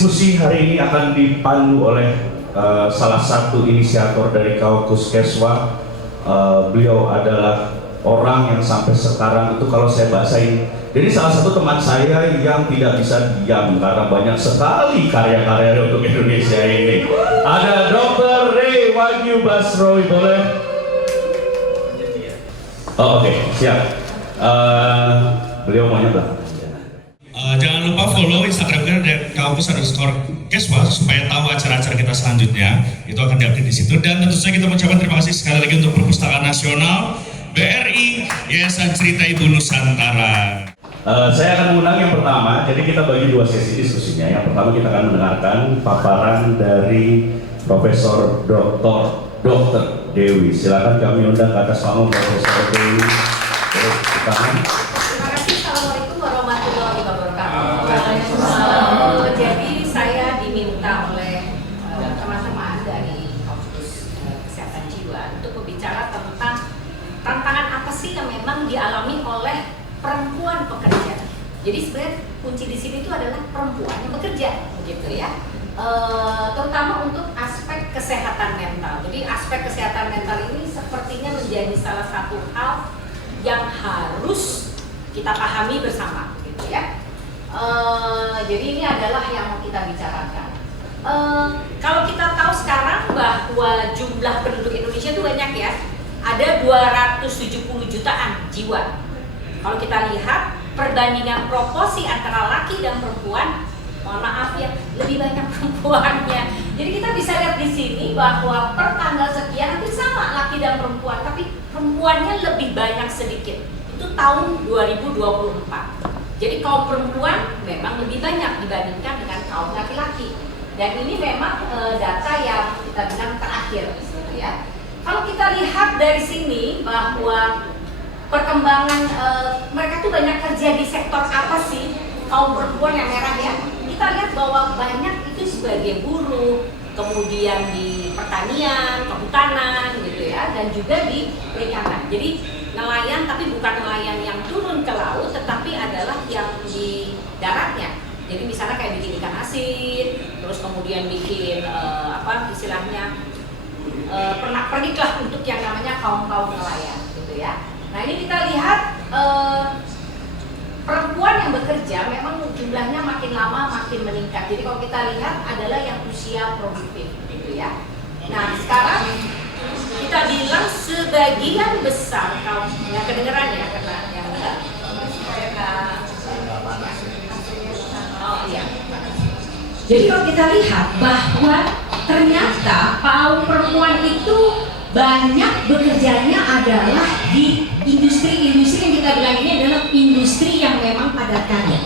Diskusi hari ini akan dipandu oleh salah satu inisiator dari Kaukus Keswa. Beliau adalah orang yang sampai sekarang itu kalau saya bahasain, jadi salah satu teman saya yang tidak bisa diam karena banyak sekali karya-karya untuk Indonesia ini. Ada Dr. Ray Wagyu Basrowi, boleh? Oh, oke, siap. Beliau maunya belakang. Jangan lupa follow Instagram kita dari Kaukus_Keswa supaya tahu acara-acara kita selanjutnya. Itu akan diupdate di situ. Dan tentu saja kita mengucapkan terima kasih sekali lagi untuk Perpustakaan Nasional, BRI, Yayasan Cerita Ibu Nusantara. Saya akan mengundang yang pertama. Jadi kita bagi dua sesi diskusinya. Yang pertama kita akan mendengarkan paparan dari Profesor Dr. Dewi. Silakan kami undang ke atas panggung Profesor Dewi. Jadi saya diminta oleh teman-teman dari Kaukus Kesehatan Jiwa untuk berbicara tentang tantangan apa sih yang memang dialami oleh perempuan pekerja. Jadi sebenarnya kunci di sini itu adalah perempuan yang bekerja, begitu ya. Terutama untuk aspek kesehatan mental. Jadi aspek kesehatan mental ini sepertinya menjadi salah satu hal yang harus kita pahami bersama, gitu ya. Jadi ini adalah yang mau kita bicarakan. Kalau kita tahu sekarang bahwa jumlah penduduk Indonesia itu banyak ya, ada 270 jutaan jiwa. Kalau kita lihat perbandingan proporsi antara laki dan perempuan, mohon maaf ya, lebih banyak perempuannya. Jadi kita bisa lihat di sini bahwa per tanggal sekian hampir sama laki dan perempuan, tapi perempuannya lebih banyak sedikit. Itu tahun 2024. Jadi kaum perempuan memang lebih banyak dibandingkan dengan kaum laki-laki. Dan ini memang data yang kita bilang terakhir, gitu ya. Kalau kita lihat dari sini bahwa perkembangan mereka tuh banyak kerja di sektor apa sih? Kaum perempuan yang merah ya. Kita lihat bahwa banyak itu sebagai buruh, kemudian di pertanian, kehutanan, gitu ya, dan juga di perikanan. Jadi nelayan, tapi bukan nelayan yang turun ke laut, tetapi adalah yang di daratnya. Jadi misalnya kayak bikin ikan asin, terus kemudian bikin istilahnya pernik-perniklah untuk yang namanya kaum-kaum nelayan, gitu ya. Nah ini kita lihat perempuan yang bekerja memang jumlahnya makin lama makin meningkat. Jadi kalau kita lihat adalah yang usia produktif, gitu ya. Nah sekarang kita bilang sebagian besar kaum yang kedengeran ya, karena yang enggak. Oh iya. Jadi kalau kita lihat bahwa ternyata kaum perempuan itu banyak bekerjanya adalah di industri-industri yang kita bilang ini adalah industri yang memang padat karya.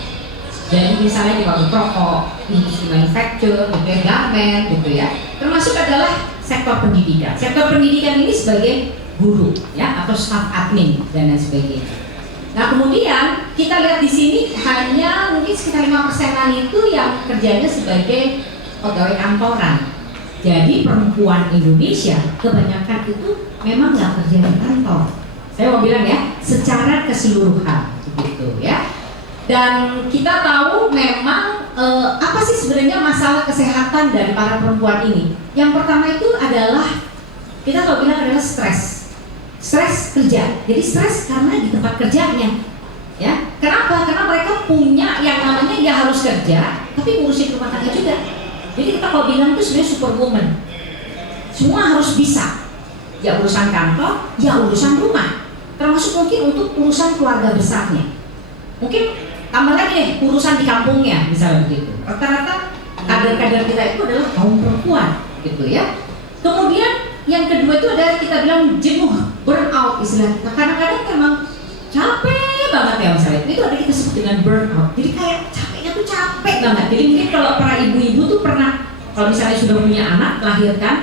Jadi misalnya di pabrik rokok, industri manufacture, garment, gitu ya. Termasuk adalah sektor pendidikan. Sektor pendidikan ini sebagai guru, ya, atau staf admin dan lain sebagainya. Nah kemudian kita lihat di sini hanya mungkin sekitar 5%-an itu yang kerjanya sebagai pegawai kantoran. Jadi perempuan Indonesia kebanyakan itu memang nggak kerja di kantor. Saya mau bilang ya, secara keseluruhan, begitu ya. Dan kita tahu memang apa sih sebenarnya masalah kesehatan dari para perempuan ini. Yang pertama itu adalah kita kalau bilang adalah stres kerja. Jadi stres karena di tempat kerjanya, ya. Kenapa? Karena mereka punya yang namanya ya harus kerja, tapi ngurusin rumah tangga juga. Jadi kita kalau bilang itu sebenarnya superwoman. Semua harus bisa. Ya urusan kantor, ya urusan rumah. Termasuk mungkin untuk urusan keluarga besarnya. Mungkin tambah lagi deh urusan di kampungnya, misalnya begitu. Rata-rata kader-kader kita itu adalah kaum perempuan, gitu ya. Kemudian yang kedua itu adalah kita bilang jenuh, burnout istilah kita. Kadang-kadang memang capek banget ya misalnya. Itu ada kita sebut dengan burnout. Jadi kayak capeknya tuh capek banget. Jadi mungkin kalau para ibu-ibu tuh pernah, kalau misalnya sudah punya anak,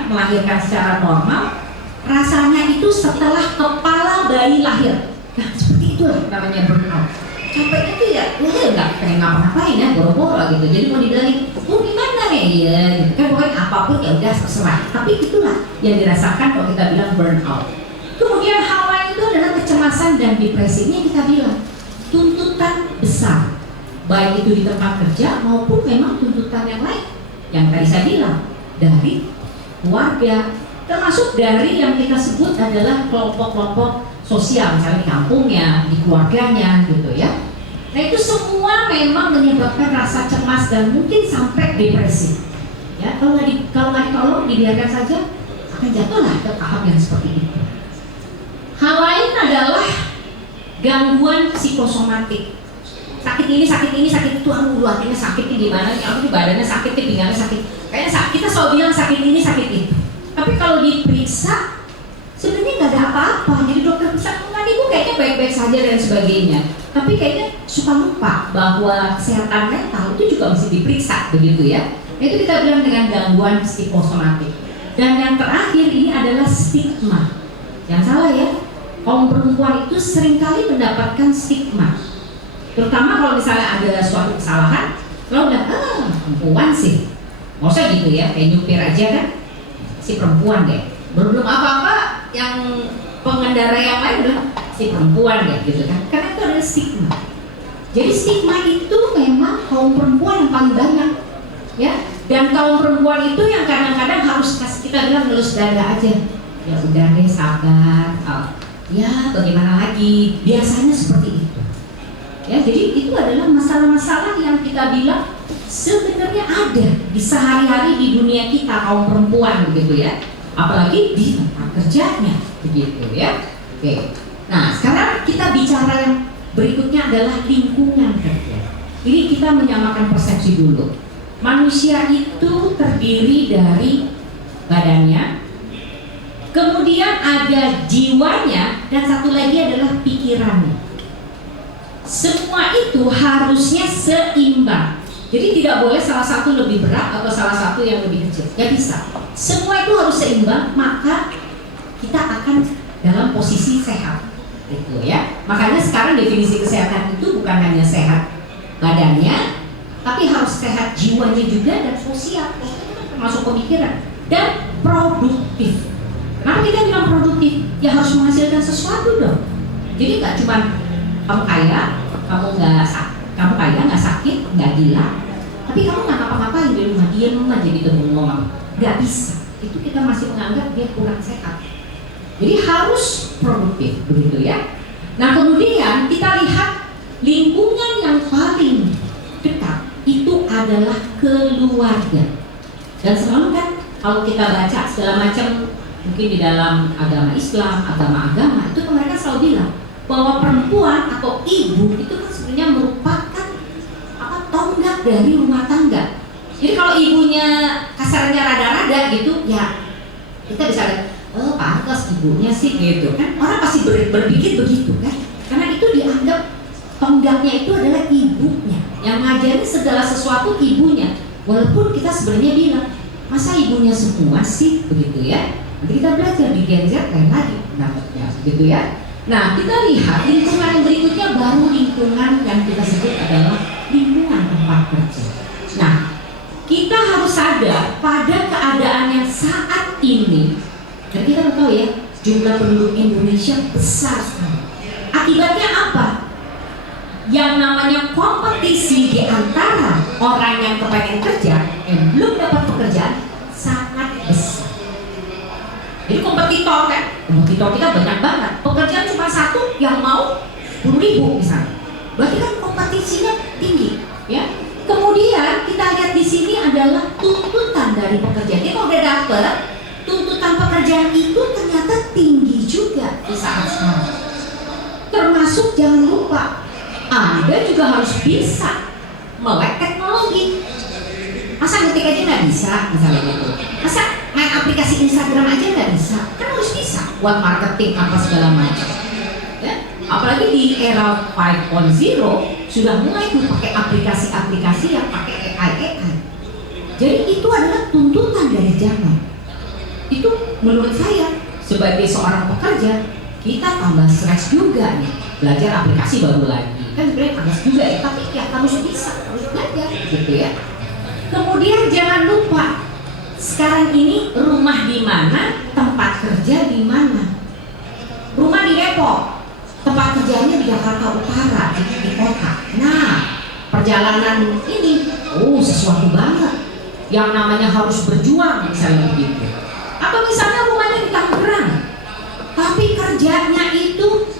melahirkan secara normal, rasanya itu setelah kepala bayi lahir. Nah seperti itu namanya burnout. Capeknya tuh ya, nggak pengen ngapa-ngapain ya, boro-boro gitu. Jadi mau dibilangin, gimana nih? Ya, gitu kan pokoknya apapun ya udah terserah. Tapi itulah yang dirasakan kalau kita bilang burnout. Kemudian hal lain itu adalah kecemasan dan depresi. Ini yang kita bilang tuntutan besar. baik itu di tempat kerja maupun memang tuntutan yang lain yang tadi saya bilang dari keluarga, termasuk dari yang kita sebut adalah kelompok-kelompok sosial, misalnya di kampungnya, di keluarganya gitu ya. Nah itu semua memang menyebabkan rasa cemas dan mungkin sampai depresi. Ya, kalau nggak ditolong, dibiarkan saja, akan jatuhlah ke tahap yang seperti itu. Hal lain adalah gangguan psikosomatik. Sakit ini, sakit itu, hatinya sakit di mana? Di badannya sakit, di pinggangnya sakit. Kayaknya kita selalu bilang sakit ini, sakit itu. Tapi kalau diperiksa, sebenarnya nggak ada apa-apa. Jadi dokter bisa mengatakan ibu kayaknya baik-baik saja dan sebagainya. Tapi kayaknya suka lupa bahwa kesehatan mental itu juga mesti diperiksa, begitu ya. Itu kita bilang dengan gangguan psikosomatik. Dan yang terakhir ini adalah stigma. Jangan salah ya, kaum perempuan itu seringkali mendapatkan stigma. Terutama kalau misalnya ada suatu kesalahan, lo udah perempuan sih, nggak usah gitu ya, kayak nyupir aja kan, si perempuan deh. Belum apa-apa, yang pengendara yang lain udah si perempuan deh, gitu kan? Karena itu adalah stigma. Jadi stigma itu memang kaum perempuan yang paling banyak, ya. Dan kaum perempuan itu yang kadang-kadang harus kita bilang ngelus dada aja. Ya udah deh sabar, ya bagaimana lagi? Biasanya seperti itu. Ya, jadi itu adalah masalah-masalah yang kita bilang sebenarnya ada di sehari-hari di dunia kita kaum perempuan begitu ya, apalagi di tempat kerjanya begitu ya. Oke, nah sekarang kita bicara yang berikutnya adalah lingkungan kerja. Ini kita menyamakan persepsi dulu. Manusia itu terdiri dari badannya, kemudian ada jiwanya, dan satu lagi adalah pikirannya. Semua itu harusnya seimbang. Jadi tidak boleh salah satu lebih berat atau salah satu yang lebih kecil. Gak bisa. Semua itu harus seimbang, maka kita akan dalam posisi sehat. Gitu ya. Makanya sekarang definisi kesehatan itu bukan hanya sehat badannya, tapi harus sehat jiwanya juga dan sosial. Itu kan termasuk pemikiran dan produktif. Kenapa kita bilang produktif? Ya harus menghasilkan sesuatu dong. Jadi nggak cuma kamu kaya, kamu kaya nggak sakit, nggak gila, tapi kamu nggak ngapa-ngapain di rumah, diem aja gitu ngomong, nggak bisa. Itu kita masih menganggap dia kurang sehat. Jadi harus produktif, begitu ya. Nah kemudian kita lihat lingkungan yang paling dekat itu adalah keluarga. Dan selalu kan kalau kita baca segala macam, mungkin di dalam agama Islam, agama-agama itu mereka selalu bilang bahwa perempuan atau ibu itu kan sebenarnya merupakan tonggak dari rumah tangga. Jadi kalau ibunya kasarnya rada-rada gitu, ya kita bisa lihat, pantas ibunya sih gitu kan. Orang pasti berpikir begitu kan, karena itu dianggap tonggaknya itu adalah ibunya, yang ngajari segala sesuatu ibunya. Walaupun kita sebenarnya bilang, masa ibunya semua sih begitu ya. Nanti kita belajar di Gen Z lain lagi pendapatnya, gitu ya. Nah, kita lihat lingkungan yang berikutnya baru lingkungan yang kita sebut adalah lingkungan tempat kerja. Nah, kita harus sadar pada keadaan yang saat ini, dan kita tahu ya, jumlah penduduk Indonesia besar sekali. Akibatnya apa? Yang namanya kompetisi di antara orang yang kepengen kerja dan belum dapat pekerjaan sangat besar. Jadi kompetitor kita banyak banget. Pekerjaan cuma satu yang mau 10.000 misalnya. Berarti kan kompetisinya tinggi, ya. Kemudian kita lihat di sini adalah tuntutan dari pekerjaan. Jadi kalau udah dapet, tuntutan pekerjaan itu ternyata tinggi juga di saat sekarang. Termasuk jangan lupa, Anda juga harus bisa melek teknologi. Masa ngetik aja nggak bisa, misalnya gitu. Masa main aplikasi Instagram aja nggak bisa? Kan harus bisa buat marketing apa segala macam. Ya? Apalagi di era 5.0 sudah mulai tuh pakai aplikasi-aplikasi yang pakai AI. Jadi itu adalah tuntutan dari zaman. Itu menurut saya sebagai seorang pekerja kita tambah stres juga nih, belajar aplikasi baru lagi. Kan sebenarnya tambah juga ya, tapi ya harus bisa, harus belajar gitu ya. Kemudian jangan lupa, sekarang ini rumah di mana, tempat kerja di mana. Rumah di Depok, tempat kerjanya di Jakarta Utara, di kota. Nah, perjalanan ini, sesuatu banget yang namanya harus berjuang misalnya begitu. Atau misalnya rumahnya di Tangerang, tapi kerjanya itu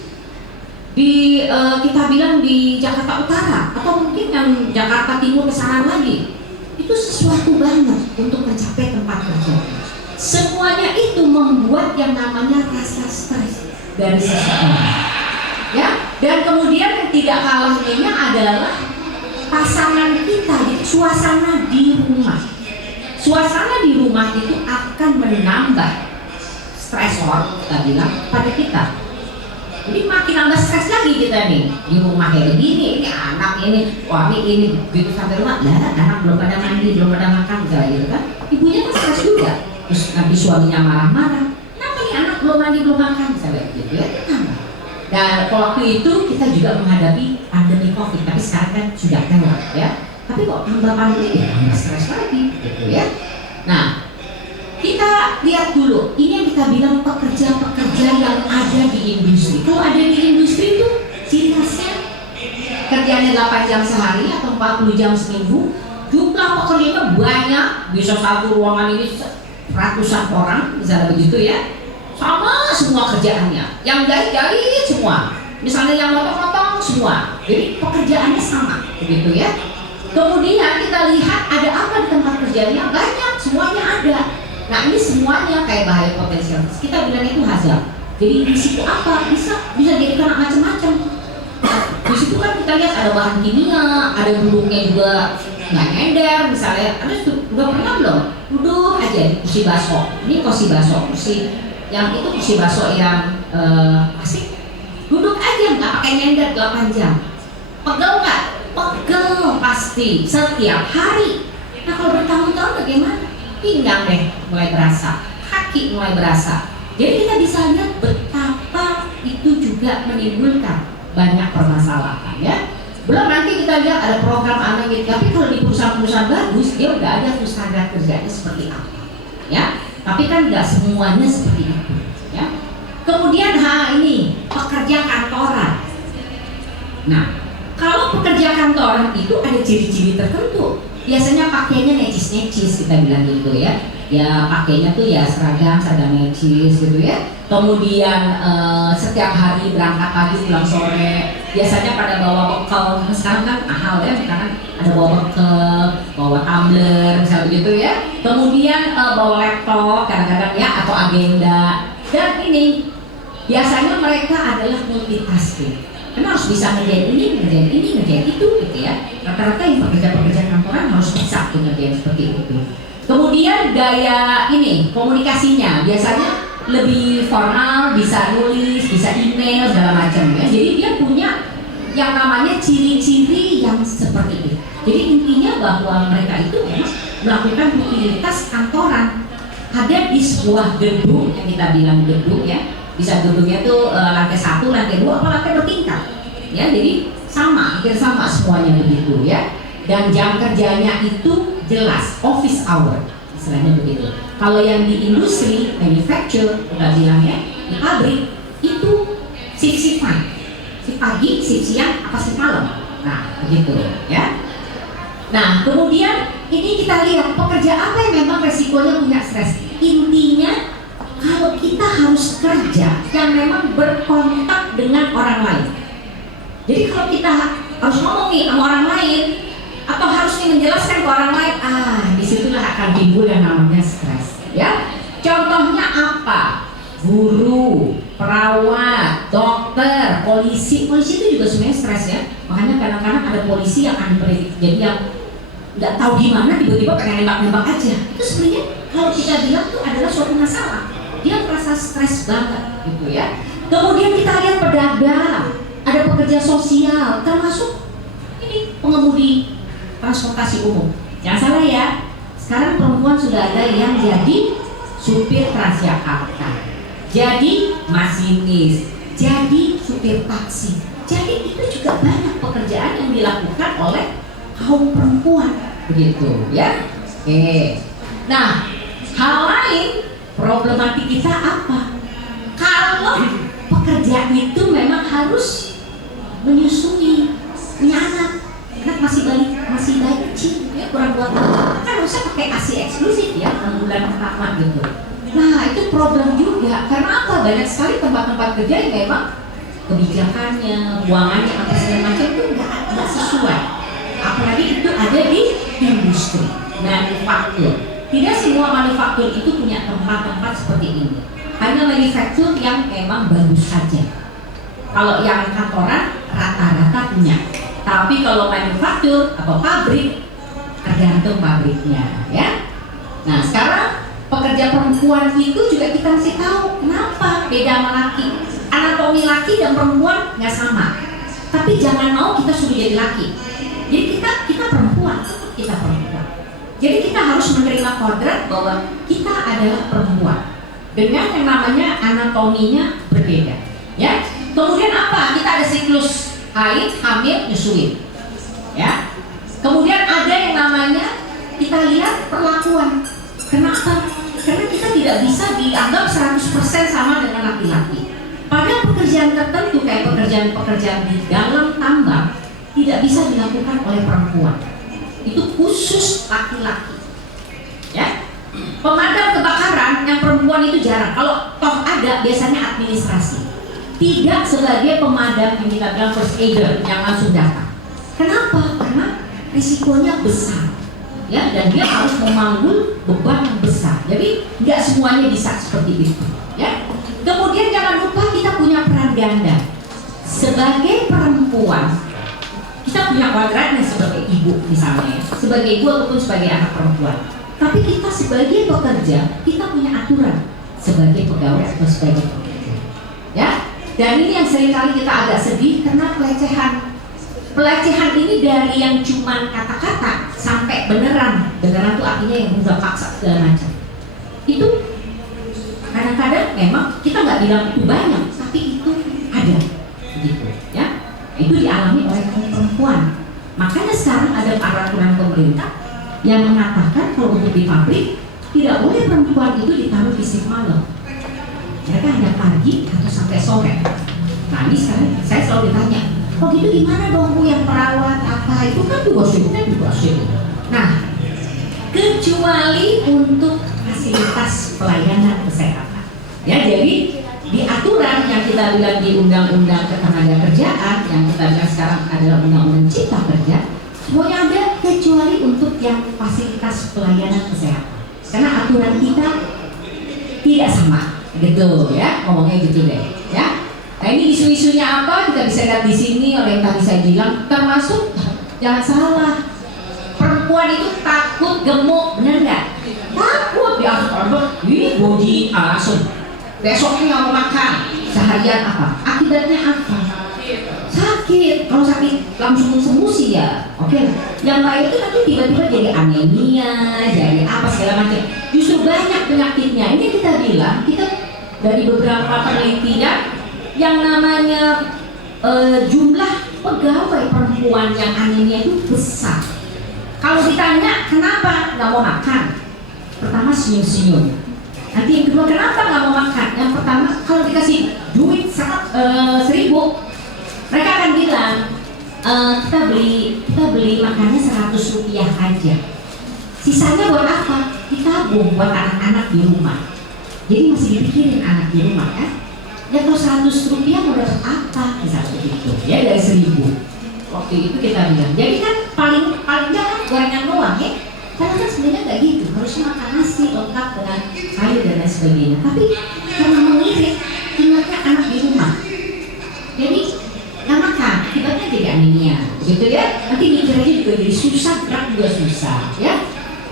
di kita bilang di Jakarta Utara atau mungkin yang Jakarta Timur ke sana lagi. Itu sesuatu banget untuk mencapai tempat kerja. Semuanya itu membuat yang namanya rasa stres dari seseorang. Ya, dan kemudian yang tidak kalah ini adalah pasangan kita, jadi suasana di rumah. Suasana di rumah itu akan menambah stresor kita bilang pada kita. Jadi makin nambah stres lagi kita nih di rumah kayak begini, ini anak ini, suami ini, begitu sampai rumah, anak belum pada mandi, belum pada makan, gitu kan? Ibunya kan stres juga, terus nanti suaminya marah-marah, kenapa nih anak belum mandi, belum makan, misalnya gitu ya? Dan waktu itu kita juga menghadapi pandemi COVID, tapi sekarang kan sudah lewat ya. Tapi kok tambah pandemi, tambah stres lagi, gitu ya? Nah, kita lihat dulu, ini yang kita bilang pekerja-pekerja yang ada di industri. Kalau ada di industri itu ciri khasnya kerjanya 8 jam sehari atau 40 jam seminggu. Jumlah pekerjanya banyak, bisa satu ruangan ini ratusan orang, misalnya begitu ya. Sama semua kerjaannya, yang jahit-jahit semua, misalnya yang motong-motong semua. Jadi pekerjaannya sama, begitu ya. Kemudian kita lihat ada apa di tempat kerjanya, banyak, semuanya ada. Nah ini semuanya kayak bahaya potensial. Kita bilang itu hazard. Jadi di situ apa? Bisa jadi kena macam-macam. Di situ kan kita lihat ada bahan kimia, ada duduknya juga nggak nyender. Misalnya, Anda udah pernah belum duduk aja di kursi baso? Ini kursi baso, kursi yang itu kursi baso yang asik. Duduk aja nggak pakai nyender 8 jam. Pegel nggak? Pegel pasti setiap hari. Nah kalau bertahun-tahun bagaimana? Pinggang deh mulai berasa, kaki mulai berasa. Jadi kita bisa lihat betapa itu juga menimbulkan banyak permasalahan ya. Belum nanti kita lihat ada program anak gitu. Tapi kalau di perusahaan-perusahaan bagus dia udah ada tuh standar kerjanya seperti apa ya. Tapi kan nggak semuanya seperti itu ya. Kemudian ini pekerja kantoran. Nah kalau pekerja kantoran itu ada ciri-ciri tertentu. Biasanya pakainya necis-necis kita bilang gitu ya. Ya pakainya tuh ya seragam necis gitu ya. Kemudian setiap hari berangkat pagi pulang sore. Biasanya pada bawa bekal. Sekarang kan mahal ya, sekarang ada bawa bekal, bawa tumbler misalnya gitu ya. Kemudian bawa laptop kadang-kadang ya atau agenda. Dan ini biasanya mereka adalah multitasking. Karena harus bisa ngerjain ini, ngerjain itu gitu ya. Rata-rata yang pekerja-pekerja kantoran harus bisa ngerjain seperti itu. Kemudian gaya ini, komunikasinya biasanya lebih formal, bisa nulis, bisa email, segala macam ya. Jadi dia punya yang namanya ciri-ciri yang seperti itu. Jadi intinya bahwa mereka itu memang melakukan rutinitas kantoran. Ada di sebuah gedung yang kita bilang gedung ya. Bisa gedungnya tuh lantai 1, lantai 2, apa lantai bertingkat ya, jadi hampir sama semuanya begitu ya. Dan jam kerjanya itu jelas, office hour istilahnya begitu. Kalau yang di industri, manufacture, udah bilang ya, di pabrik itu shift-shiftan, shift pagi, shift siang, apa shift malam. Nah begitu ya. Nah kemudian ini kita lihat pekerja apa yang memang resikonya punya stres. Intinya kalau kita harus kerja yang memang berkontak dengan orang lain. Jadi kalau kita harus ngomong nih sama orang lain atau harus menjelaskan ke orang lain, disitulah akan timbul yang namanya stres. Ya, contohnya apa? Guru, perawat, dokter, polisi itu juga sebenarnya stres ya. Makanya kadang-kadang ada polisi yang unpredictable, jadi yang nggak tahu gimana tiba-tiba pengen nembak-nembak aja. Itu sebenarnya kalau kita bilang itu adalah suatu masalah. Dia merasa stres banget gitu ya. Kemudian kita lihat pedagang, ada pekerja sosial, termasuk ini pengemudi transportasi umum. Jangan salah ya, sekarang perempuan sudah ada yang jadi supir Transjakarta, jadi masinis, jadi supir taksi. Jadi itu juga banyak pekerjaan yang dilakukan oleh kaum perempuan, begitu ya. Oke. Nah, hal lain problematik kita apa? Kalau pekerjaan itu memang harus menyusui, punya anak masih balita kurang 2 tahun, kan harusnya pakai ASI eksklusif ya, 6 bulan pertama gitu. Nah itu problem juga, karena apa? Banyak sekali tempat-tempat kerja yang memang kebijakannya, uangannya, apa segala macam itu nggak sesuai. Apalagi itu ada di industri, manufaktur. Tidak semua manufaktur itu punya tempat-tempat seperti ini. Hanya manufaktur yang memang bagus saja. Kalau yang kantoran rata-rata punya. Tapi kalau manufaktur atau pabrik tergantung pabriknya, ya. Nah sekarang pekerja perempuan itu juga kita mesti tahu kenapa beda sama laki. Anatomi laki dan perempuan nggak sama. Tapi jangan mau kita suruh jadi laki. Jadi kita perempuan, kita perempuan. Jadi kita harus menerima kodrat bahwa kita adalah perempuan dengan yang namanya anatominya berbeda. Ya. Kemudian apa? Kita ada siklus haid, hamil, nyusuin. Ya. Kemudian ada yang namanya kita lihat perlakuan. Kenapa? Karena kita tidak bisa dianggap 100% sama dengan laki-laki. Pada pekerjaan tertentu kayak pekerjaan-pekerjaan di dalam tambang tidak bisa dilakukan oleh perempuan. Itu khusus laki-laki. Ya. Pemadam kebakaran yang perempuan itu jarang. Kalau toh ada biasanya administrasi. Tidak sebagai pemadam yang kita bilang first aider yang langsung datang. Kenapa? Karena risikonya besar. Ya, dan dia harus memanggul beban yang besar. Jadi nggak semuanya bisa seperti itu. Ya. Kemudian jangan lupa kita punya peran ganda. Sebagai perempuan, kita punya kodratnya sebagai ibu misalnya, sebagai ibu ataupun sebagai anak perempuan. Tapi kita sebagai pekerja, kita punya aturan sebagai pegawai atau sebagai pekerja. Ya. Dan ini yang seringkali kita agak sedih karena pelecehan. Pelecehan ini dari yang cuman kata-kata sampai beneran. Beneran itu artinya yang udah paksa segala macam. Itu kadang-kadang memang kita nggak bilang itu banyak, tapi itu ada, gitu ya. Itu dialami oleh kaum perempuan. Makanya sekarang ada peraturan pemerintah yang mengatakan kalau untuk di pabrik tidak boleh perempuan itu ditaruh di shift malam. Mereka hanya pagi atau sampai sore. Nah ini sekarang saya selalu ditanya, kok gitu gimana dong Bu yang perawat apa itu kan juga shift. Nah kecuali untuk fasilitas pelayanan kesehatan. Ya jadi di aturan yang kita bilang di Undang-Undang Ketenagakerjaan yang kita bilang sekarang adalah Undang-Undang Cipta Kerja, semuanya ada kecuali untuk yang fasilitas pelayanan kesehatan. Karena aturan kita tidak sama. Gitu ya, ngomongnya gitu deh ya. Nah ini isu-isunya apa kita bisa lihat di sini oleh yang tadi saya bilang, termasuk jangan salah, perempuan itu takut gemuk, bener nggak? Takut dia ini body langsung besoknya nggak mau makan seharian apa? Akibatnya apa? Sakit. Kalau sakit langsung semusi ya. Oke. Yang lain itu nanti tiba-tiba jadi anemia, jadi apa segala macam. Justru banyak penyakitnya. Ini kita bilang kita dari beberapa penelitian yang namanya jumlah pegawai perempuan yang anemia itu besar. Kalau ditanya kenapa nggak mau makan, pertama senyum-senyum. Nanti yang kedua kenapa nggak mau makan? Yang pertama kalau dikasih duit 1.000, mereka akan bilang kita beli makannya 100 rupiah aja. Sisanya buat apa? Ditabung buat anak-anak di rumah. Jadi masih dipikirin anak di rumah kan? Ya kalau 100 rupiah mau dapat apa? Misalnya begitu. Ya dari 1.000. Waktu itu kita bilang. Jadi kan paling jangan gorengan doang ya. Karena kan sebenarnya nggak gitu. Harusnya makan nasi lengkap dengan sayur dan lain sebagainya. Tapi karena mengirit, ingatnya anak di rumah. Jadi nggak makan, akibatnya jadi anemia, gitu ya. Nanti mikir aja juga jadi susah, gerak juga susah, ya.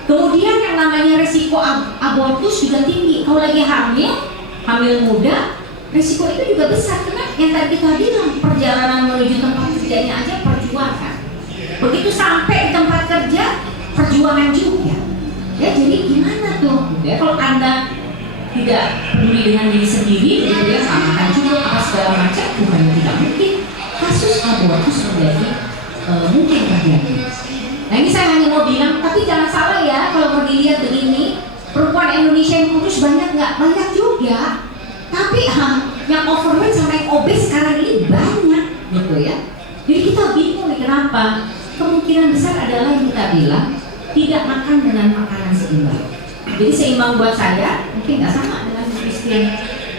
Kemudian yang namanya resiko abortus juga tinggi. Kalau lagi hamil muda, resiko itu juga besar karena yang tadi kita bilang perjalanan menuju tempat kerjanya aja perjuangan. Begitu sampai di tempat kerja, perjuangan juga. Ya jadi gimana tuh? Ya kalau Anda tidak peduli dengan diri sendiri, gitu ya, makan cukup apa segala macam, bukannya tidak mungkin. Kasus abortus menjadi mungkin terjadi. Nah ini saya hanya mau bilang, tapi jangan salah ya kalau mau dilihat begini, perempuan Indonesia yang kurus banyak nggak? Banyak juga. Tapi yang overweight sama yang obes sekarang ini banyak, gitu ya. Jadi kita bingung nih kenapa? Kemungkinan besar adalah yang kita bilang tidak makan dengan makanan seimbang. Jadi seimbang buat saya mungkin nggak sama dengan Christian,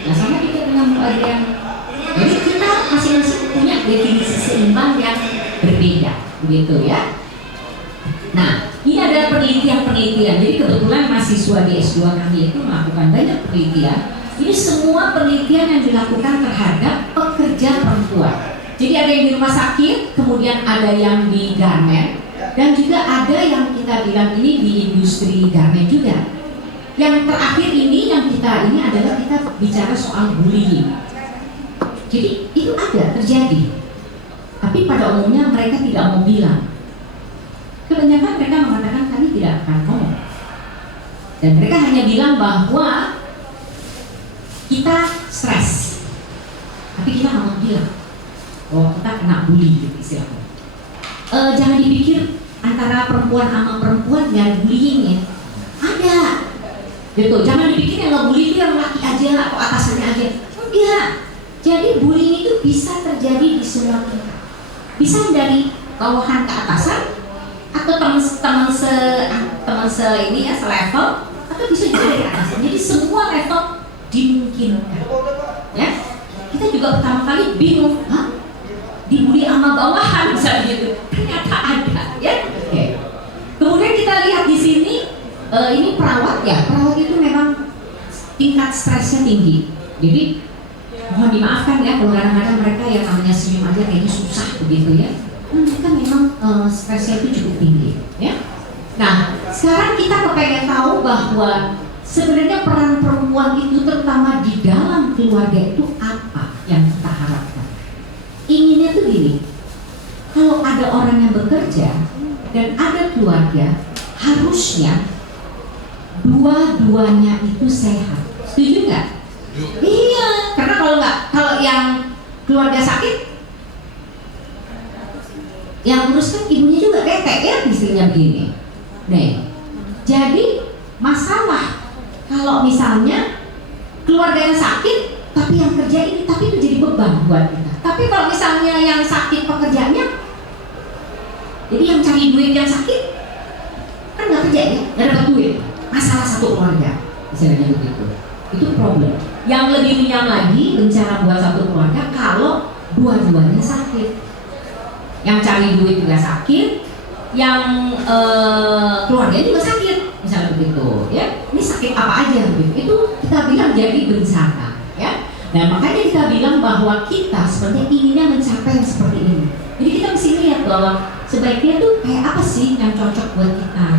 nggak sama juga dengan Bu Adrian. Jadi kita masing-masing punya definisi seimbang yang berbeda, begitu ya. Nah, ini ada penelitian-penelitian. Jadi kebetulan mahasiswa di S2 kami itu melakukan banyak penelitian. Ini semua penelitian yang dilakukan terhadap pekerja perempuan. Jadi ada yang di rumah sakit, kemudian ada yang di garment, dan juga ada yang kita bilang ini di industri garment juga. Yang terakhir ini yang kita ini adalah kita bicara soal bullying. Jadi itu ada terjadi, tapi pada umumnya mereka tidak mau bilang. Kebanyakan mereka mengatakan kami tidak akan ngomong, dan mereka hanya bilang bahwa kita stres, tapi kita nggak mau bilang bahwa kita kena bully, gitu istilahnya. Jangan dipikir antara perempuan sama perempuan nggak bullying ya, ada. Gitu, jangan dipikir yang nggak bully itu yang laki aja atau atasannya aja, enggak. Jadi bullying itu bisa terjadi di semua kita. Bisa dari bawahan ke atasan, atau teman se ini ya selevel, atau bisa juga dari atasan. Jadi semua level dimungkinkan. Ya, kita juga pertama kali bingung, dibully sama bawahan misalnya gitu. Ternyata ada, ya. Oke. Kemudian kita lihat di sini, ini perawat ya. Perawat itu memang tingkat stresnya tinggi. Jadi mohon dimaafkan ya kalau kadang-kadang mereka yang namanya senyum aja kayaknya susah begitu ya. Mereka memang stresnya itu cukup tinggi ya. Nah sekarang kita kepengen tahu bahwa sebenarnya peran perempuan itu terutama di dalam keluarga itu apa yang kita harapkan. Inginnya tuh gini, kalau ada orang yang bekerja dan ada keluarga, harusnya dua-duanya itu sehat. Setuju nggak? Iya, karena kalau yang keluarga sakit, yang ngurus kan ibunya juga bete ya, istrinya begini. Nih, jadi masalah kalau misalnya keluarganya sakit, tapi yang kerja ini, tapi itu jadi beban buat kita. Tapi kalau misalnya yang sakit pekerjaannya, jadi yang cari duit yang sakit, kan nggak kerja ya, nggak dapat duit. Masalah satu keluarga, misalnya begitu. Itu problem. Yang lebih runyam lagi bencana buat satu keluarga kalau dua-duanya sakit. Yang cari duit juga sakit, yang keluarganya juga sakit, misalnya begitu. Ya, ini sakit apa aja begitu. Itu kita bilang jadi bencana. Ya, nah makanya kita bilang bahwa kita sebenarnya inginnya mencapai yang seperti ini. Jadi kita mesti lihat bahwa sebaiknya tuh kayak apa sih yang cocok buat kita.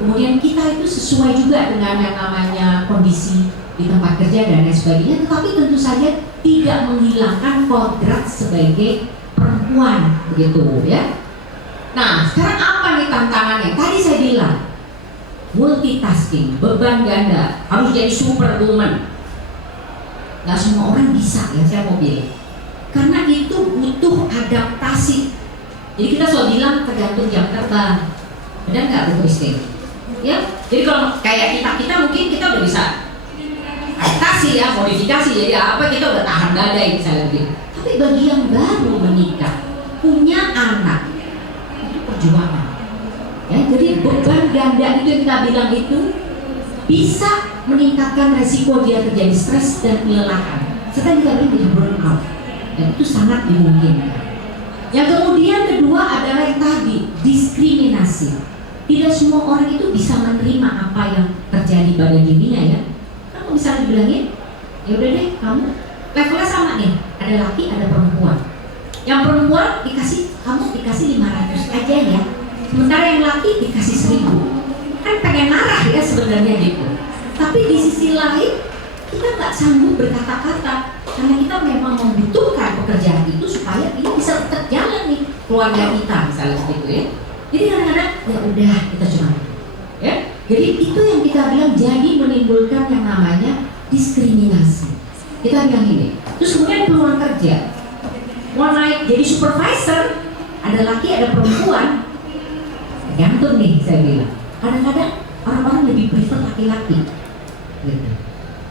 Kemudian kita itu sesuai juga dengan yang namanya kondisi di tempat kerja dan lain sebagainya, tetapi tentu saja tidak menghilangkan kodrat sebagai perempuan begitu ya. Nah sekarang apa nih tantangannya? Tadi saya bilang multitasking, beban ganda, harus jadi superwoman. Gak semua orang bisa ya, saya mau bilang, karena itu butuh adaptasi. Jadi kita selalu bilang tergantung jam terbang, benar nggak Bu Christine? Ya, jadi kalau kayak kita mungkin kita udah bisa adaptasi ya, modifikasi, jadi apa kita udah tahan badai misalnya begitu. Tapi bagi yang baru menikah, punya anak, itu perjuangan. Ya, jadi beban ganda itu yang kita bilang itu bisa meningkatkan resiko dia terjadi stres dan kelelahan. Serta juga menjadi burnout, dan itu sangat dimungkinkan. Yang kemudian kedua adalah yang tadi, diskriminasi. Tidak semua orang itu bisa menerima apa yang terjadi pada dirinya ya. Kamu misalnya dibilangin, ya udah deh kamu levelnya sama nih, ada laki ada perempuan. Yang perempuan kamu dikasih 500 aja ya, sementara yang laki dikasih 1000. Kan pengen marah ya sebenarnya gitu. Tapi di sisi lain kita nggak sanggup berkata-kata karena kita memang membutuhkan pekerjaan itu supaya ini bisa tetap jalan nih keluarga kita misalnya gitu ya. Jadi kadang-kadang ya udah kita cuma ya. Jadi itu yang kita bilang jadi menimbulkan yang namanya diskriminasi. Kita bilang ini. Terus kemudian peluang kerja, mau naik jadi supervisor, ada laki ada perempuan, gantung nih saya bilang. Kadang-kadang orang-orang lebih prefer laki-laki. Gitu.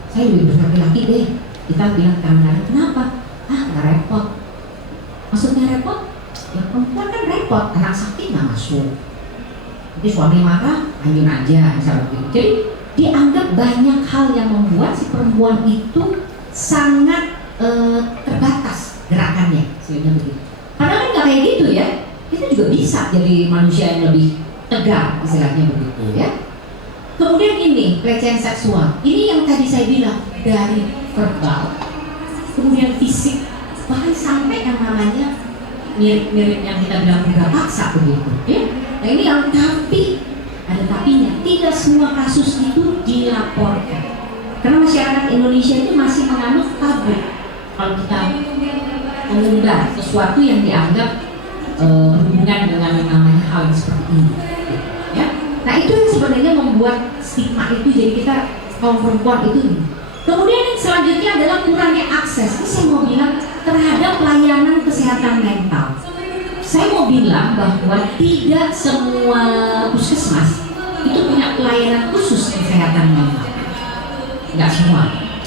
Saya lebih prefer laki-laki deh. Kita bilang kadang-kadang kenapa? Nggak repot. Maksudnya repot? Ya perempuan kan repot, anak sakit nggak masuk. Jadi suami marah, ayun aja misalnya begitu. Jadi dianggap banyak hal yang membuat si perempuan itu sangat terbatas gerakannya, sehingga begitu. Padahal kan nggak kayak gitu ya, kita juga bisa jadi manusia yang lebih tegar, istilahnya begitu ya. Kemudian ini pelecehan seksual, ini yang tadi saya bilang dari verbal, kemudian fisik, bahkan sampai yang namanya mirip-mirip yang kita bilang juga paksa begitu ya. Nah ini yang tapi ada tapinya, tidak semua kasus itu dilaporkan karena masyarakat Indonesia itu masih menganut tabu kalau kita mengundang sesuatu yang dianggap berhubungan dengan yang namanya hal yang seperti ini ya. Nah itu yang sebenarnya membuat stigma itu jadi kita kaum perempuan itu. Kemudian yang selanjutnya adalah kurangnya akses. Ini saya mau bilang terhadap pelayanan kesehatan mental. Saya mau bilang bahwa tidak semua puskesmas itu punya pelayanan khusus kesehatan mental. Enggak semua,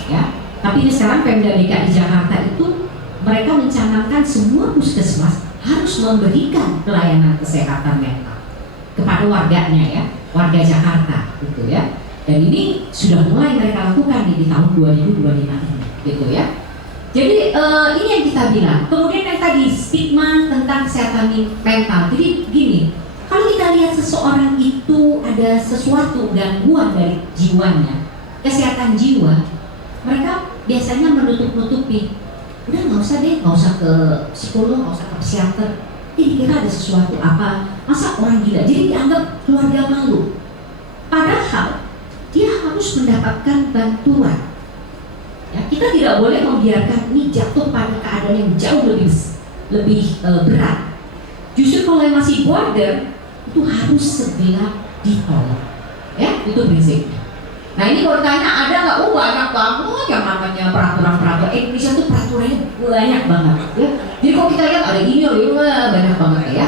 ya. Tapi ini sekarang Pemda DKI Jakarta itu mereka mencanangkan semua puskesmas harus memberikan pelayanan kesehatan mental kepada warganya ya, warga Jakarta, gitu ya. Dan ini sudah mulai mereka lakukan di tahun 2025 ini, gitu ya. Jadi ini yang kita bilang. Kemudian yang tadi stigma tentang kesehatan mental. Jadi gini, kalau kita lihat seseorang itu ada sesuatu gangguan dari jiwanya, kesehatan jiwa, mereka biasanya menutup-nutupi. Udah nggak usah deh, nggak usah ke psikolog, nggak usah ke psikiater. Ini kira ada sesuatu apa? Masa orang gila? Jadi dianggap keluarga malu. Padahal dia harus mendapatkan bantuan. Ya, kita tidak boleh membiarkan ini jatuh pada keadaan yang jauh lebih berat. Justru kalau yang masih border itu harus segera ditolong. Ya, itu prinsipnya. Nah ini kalau tanya ada nggak? Oh banyak banget yang namanya peraturan-peraturan. Indonesia tuh peraturannya banyak banget. Ya. Jadi kalau kita lihat ada ini, banyak banget ya.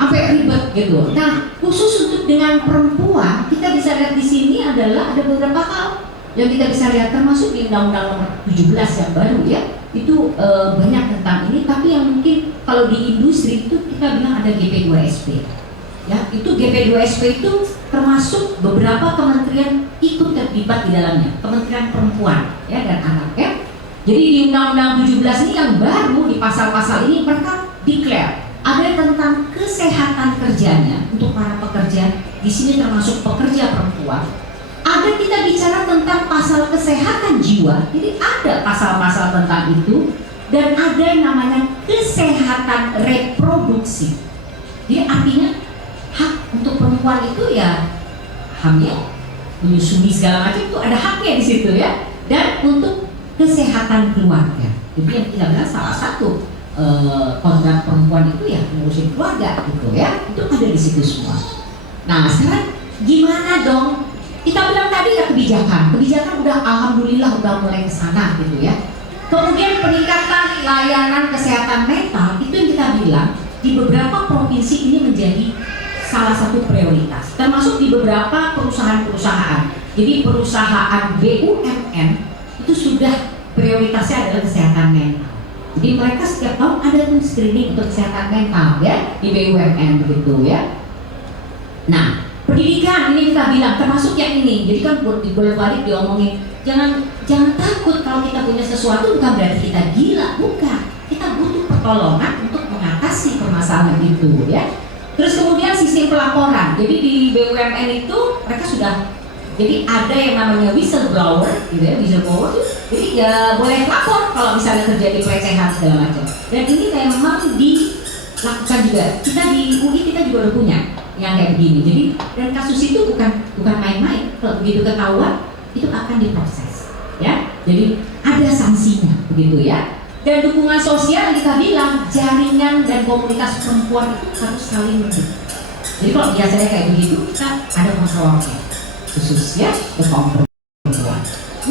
Sampai ribet gitu. Nah khusus untuk dengan perempuan kita bisa lihat di sini adalah ada beberapa hal yang kita bisa lihat termasuk di Undang-Undang Nomor 17 yang baru ya. Itu banyak tentang ini. Tapi yang mungkin kalau di industri itu kita bilang ada GP2SP. Ya, itu GP2SP itu termasuk beberapa kementerian ikut terlibat di dalamnya, Kementerian Perempuan ya dan Anak ya. Jadi di Undang-Undang 17 ini yang baru di pasal-pasal ini mereka declare ada tentang kesehatan kerjanya untuk para pekerja di sini termasuk pekerja perempuan. Ada kita bicara tentang pasal kesehatan jiwa, jadi ada pasal-pasal tentang itu dan ada yang namanya kesehatan reproduksi. Jadi artinya hak untuk perempuan itu ya hamil, menyusui segala macam itu ada haknya di situ ya. Dan untuk kesehatan keluarga, itu yang kita bilang salah satu kontrak perempuan itu ya ngurusin keluarga gitu ya. Itu ada di situ semua. Nah sekarang gimana dong? Kita bilang tadi ya kebijakan udah alhamdulillah udah mulai kesana gitu ya. Kemudian peningkatan layanan kesehatan mental itu yang kita bilang di beberapa provinsi ini menjadi salah satu prioritas, termasuk di beberapa perusahaan-perusahaan. Jadi perusahaan BUMN itu sudah prioritasnya adalah kesehatan mental. Jadi mereka setiap tahun ada tuh screening untuk kesehatan mental ya di BUMN begitu ya. Nah pendidikan ini kita bilang termasuk yang ini. Jadi kan bolak-balik diomongin jangan takut kalau kita punya sesuatu bukan berarti kita gila, bukan. Kita butuh pertolongan untuk mengatasi permasalahan itu ya. Terus kemudian sistem pelaporan. Jadi di BUMN itu mereka sudah jadi ada yang namanya whistleblower, gitu ya, whistleblower tuh. Jadi ya boleh lapor kalau misalnya terjadi pelecehan segala macam. Dan ini memang dilakukan juga. Kita di UI kita juga udah punya yang kayak begini. Jadi dan kasus itu bukan main-main. Kalau begitu ketahuan itu akan diproses, ya. Jadi ada sanksinya, begitu ya. Dan dukungan sosial kita bilang jaringan dan komunitas perempuan itu harus saling mendukung. Jadi kalau biasanya kayak begitu kita ada konselornya khusus ya untuk kaum perempuan.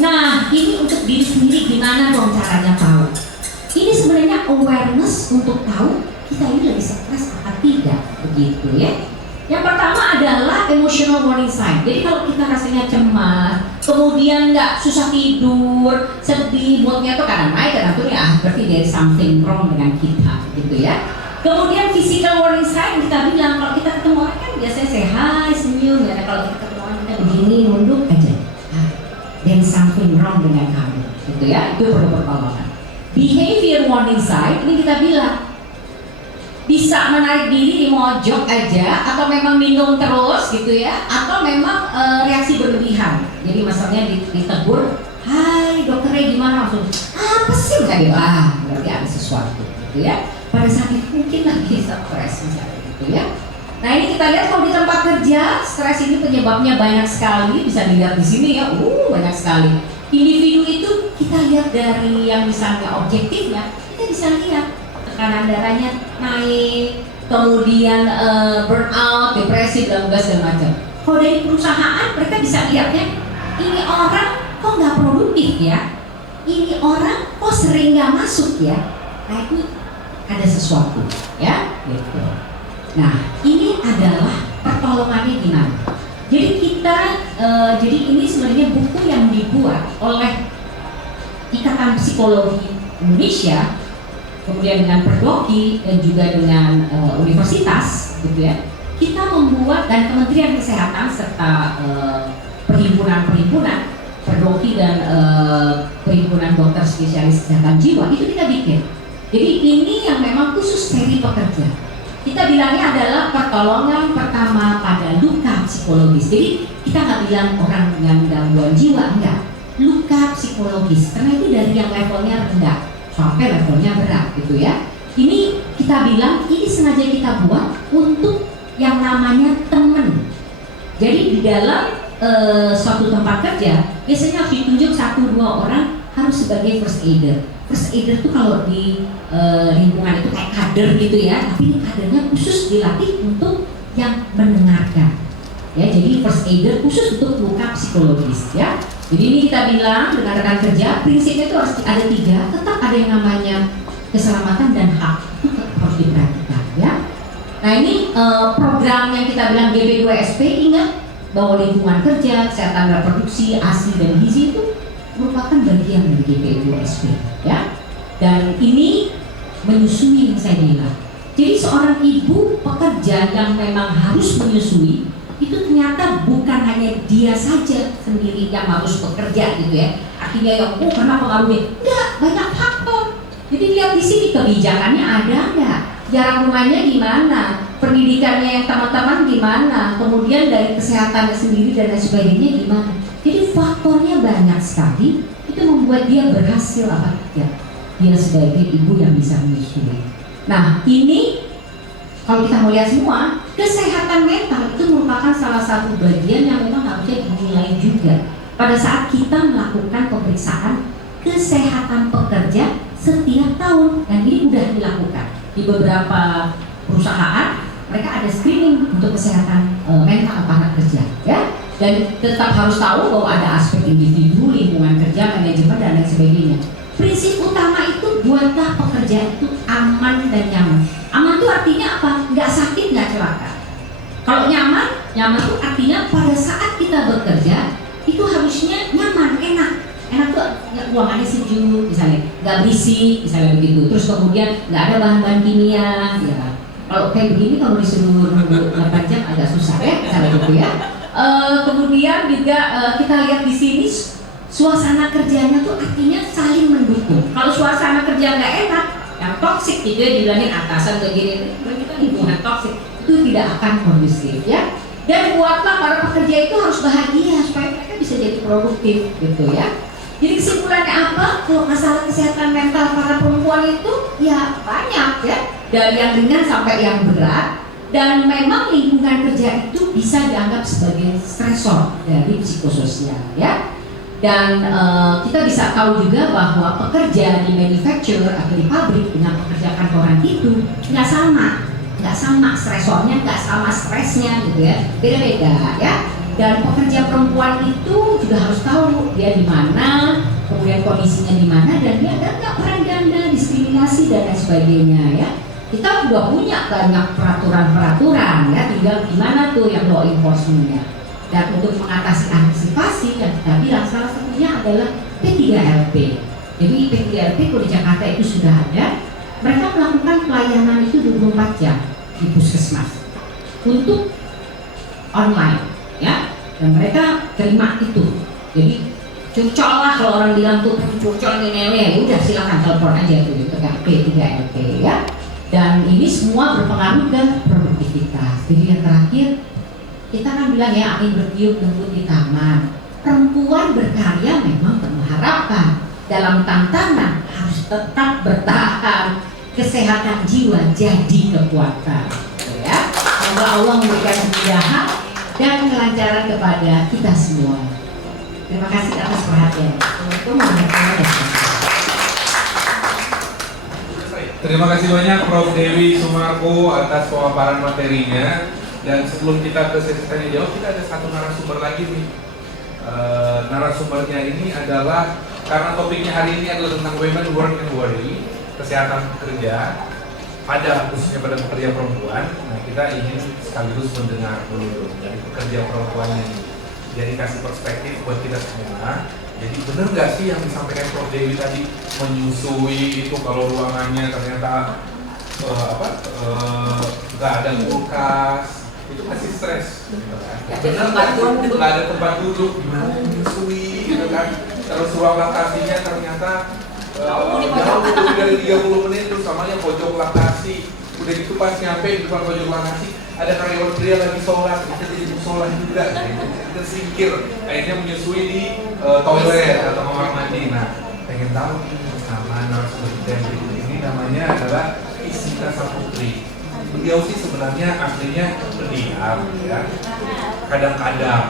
Nah ini untuk diri sendiri gimana dong caranya tahu? Ini sebenarnya awareness untuk tahu kita ini lagi stres atau tidak, begitu ya. Yang pertama adalah emotional warning sign. Jadi kalau kita rasanya cemas, kemudian nggak susah tidur, sedih, moodnya tuh kadang naik, kadang turun ya, berarti there is something wrong dengan kita, gitu ya. Kemudian physical warning sign kita bilang kalau kita ketemu orang kan biasanya say hi, senyum ya. Kalau kita ketemu orang kita begini nunduk aja. Then something wrong dengan kamu, gitu ya. Itu perlu pertolongan. Behavior warning sign ini kita bilang bisa menarik diri di mojok aja, atau memang minum terus gitu ya, atau memang reaksi berlebihan. Jadi misalnya ditegur, hai dokternya gimana, langsung apa sih nggak dia, berarti ada sesuatu gitu ya. Pada saat itu mungkin lagi stres misalnya gitu ya. Nah ini kita lihat kalau di tempat kerja, stres ini penyebabnya banyak sekali, bisa dilihat di sini ya, banyak sekali. Individu itu kita lihat dari yang misalnya objektifnya, kita bisa lihat tekanan darahnya naik, kemudian burnout, depresi, dan segala macam. Kalau dari perusahaan, mereka bisa lihatnya, ini orang kok nggak produktif ya, ini orang kok sering nggak masuk ya. Nah itu ada sesuatu ya gitu. Nah ini adalah pertolongannya gimana. Jadi kita jadi ini sebenarnya buku yang dibuat oleh Ikatan Psikologi Indonesia, kemudian dengan Perdoki dan juga dengan universitas gitu ya. Kita membuat, dan Kementerian Kesehatan serta perhimpunan-perhimpunan Perdoki dan perhimpunan dokter spesialis kesehatan jiwa itu kita bikin. Jadi ini yang memang khusus seri pekerja. Kita bilangnya adalah pertolongan pertama pada luka psikologis. Jadi kita nggak bilang orang dengan gangguan jiwa, enggak. Luka psikologis, karena itu dari yang levelnya rendah sampai levelnya berat gitu ya. Ini kita bilang ini sengaja kita buat untuk yang namanya teman. Jadi di dalam suatu tempat kerja biasanya harus ditunjuk 1-2 orang harus sebagai first aider. First aider itu kalau di lingkungan itu kayak kader gitu ya, tapi ini kadernya khusus dilatih untuk yang mendengarkan. Ya, jadi first aider khusus untuk luka psikologis ya. Jadi ini kita bilang dengan rekan kerja, prinsipnya itu harus ada 3, tetap ada yang namanya keselamatan dan hak itu tetap harus diperhatikan ya. Nah ini program yang kita bilang GB2SP, ingat bahwa lingkungan kerja, kesehatan reproduksi, ASI dan gizi itu merupakan bagian dari GB2SP ya. Dan ini menyusui yang saya bilang. Jadi seorang ibu pekerja yang memang harus menyusui itu ternyata bukan hanya dia saja sendiri yang harus bekerja gitu ya. Artinya yang karena pengaruhnya enggak, banyak faktor. Jadi lihat di sini kebijakannya ada enggak, jarak rumahnya gimana, pendidikannya yang teman-teman gimana, kemudian dari kesehatannya sendiri dan lain sebagainya gimana. Jadi faktornya banyak sekali, itu membuat dia berhasil apa tidak. Dia sebagai ibu yang bisa menyusui. Nah ini kalau kita mau lihat semua, kesehatan mental itu merupakan salah satu bagian yang memang harusnya dinilai juga pada saat kita melakukan pemeriksaan kesehatan pekerja setiap tahun, dan ini sudah dilakukan di beberapa perusahaan. Mereka ada screening untuk kesehatan mental para kerja ya, dan tetap harus tahu bahwa ada aspek individu, lingkungan kerja, manajemen dan lain sebagainya. Prinsip utama itu buatlah pekerja itu aman dan nyaman. Aman itu artinya apa? Nggak sakit, nggak celaka. Kalau nyaman itu artinya pada saat kita bekerja itu harusnya nyaman, enak. Enak tuh ruangannya sejuk, misalnya nggak berisik, misalnya begitu. Terus kemudian nggak ada bahan-bahan kimia, ya. Kalau kayak begini kalau disuruh nunggu 8 jam agak susah ya, misalnya gitu ya. Kemudian juga kita lihat di sini suasana kerjanya tuh artinya saling mendukung. Kalau suasana kerja nggak enak, yang toksik gitu ya, dibilangin atasan begini, kita lingkungan toksik itu tidak akan kondusif ya. Dan buatlah para pekerja itu harus bahagia supaya mereka bisa jadi produktif gitu ya. Jadi kesimpulannya apa? Kalau masalah kesehatan mental para perempuan itu ya banyak ya, dari yang ringan sampai yang berat. Dan memang lingkungan kerja itu bisa dianggap sebagai stresor dari psikososial ya. Dan kita bisa tahu juga bahwa pekerja di manufacturer atau di pabrik dengan pekerja kantoran itu nggak sama stresornya, nggak sama stresnya gitu ya, beda-beda ya. Dan pekerja perempuan itu juga harus tahu dia di mana, kemudian kondisinya di mana, dan dia ada nggak peran ganda, diskriminasi dan lain sebagainya ya. Kita udah punya banyak peraturan-peraturan ya, tinggal gimana tuh yang law enforcement-nya. Dan untuk mengatasi antisipasi yang kita bilang salah satunya adalah P3LP. Jadi P3LP kalau di Jakarta itu sudah ada. Mereka melakukan pelayanan itu 24 24 jam di puskesmas untuk online, ya, dan mereka terima itu. Jadi curcol lah, kalau orang bilang tuh curcol ini, udah silakan telepon aja tuh gitu kan, P3LT ya. Dan ini semua berpengaruh ke produktivitas. Jadi yang terakhir, kita kan bilang ya, angin bertiup lembut di taman. Perempuan berkarya memang penuh harapan. Dalam tantangan harus tetap bertahan. Kesehatan jiwa jadi kekuatan. Ya, semoga Allah memberikan kemudahan dan kelancaran kepada kita semua. Terima kasih atas perhatian. Terima kasih banyak Prof. Dewi Sumarko atas pemaparan materinya. Dan sebelum kita ke sesi tanya jawab, kita ada satu narasumber lagi nih. Narasumbernya ini adalah, karena topiknya hari ini adalah tentang women work and worry, kesehatan kerja pada khususnya pada pekerja perempuan. Nah, kita ingin sekaligus mendengar dulu dari pekerja perempuannya ini. Jadi kasih perspektif buat kita semua. Jadi benar nggak sih yang disampaikan Prof. Dewi tadi, menyusui itu kalau ruangannya ternyata nggak ada kulkas, itu masih stres, gitu kan? Benar nggak sih nggak ada tempat duduk, gimana menyusui, gitu kan? Terus ruang laktasinya ternyata jauh lebih dari 30 menit, terus samanya pojok laktasi. Udah gitu pas nyampe di depan pojok laktasi ada karyawan pria lagi sholat, kita jadi sholat juga, kita singkir, akhirnya menyusui di toilet atau kamar mandi. Nah, pengen tahu nih sama narasumber kita yang berikut ini, namanya adalah Ismita Saputri. Beliau sih sebenarnya aslinya pendiam, ya, kadang-kadang.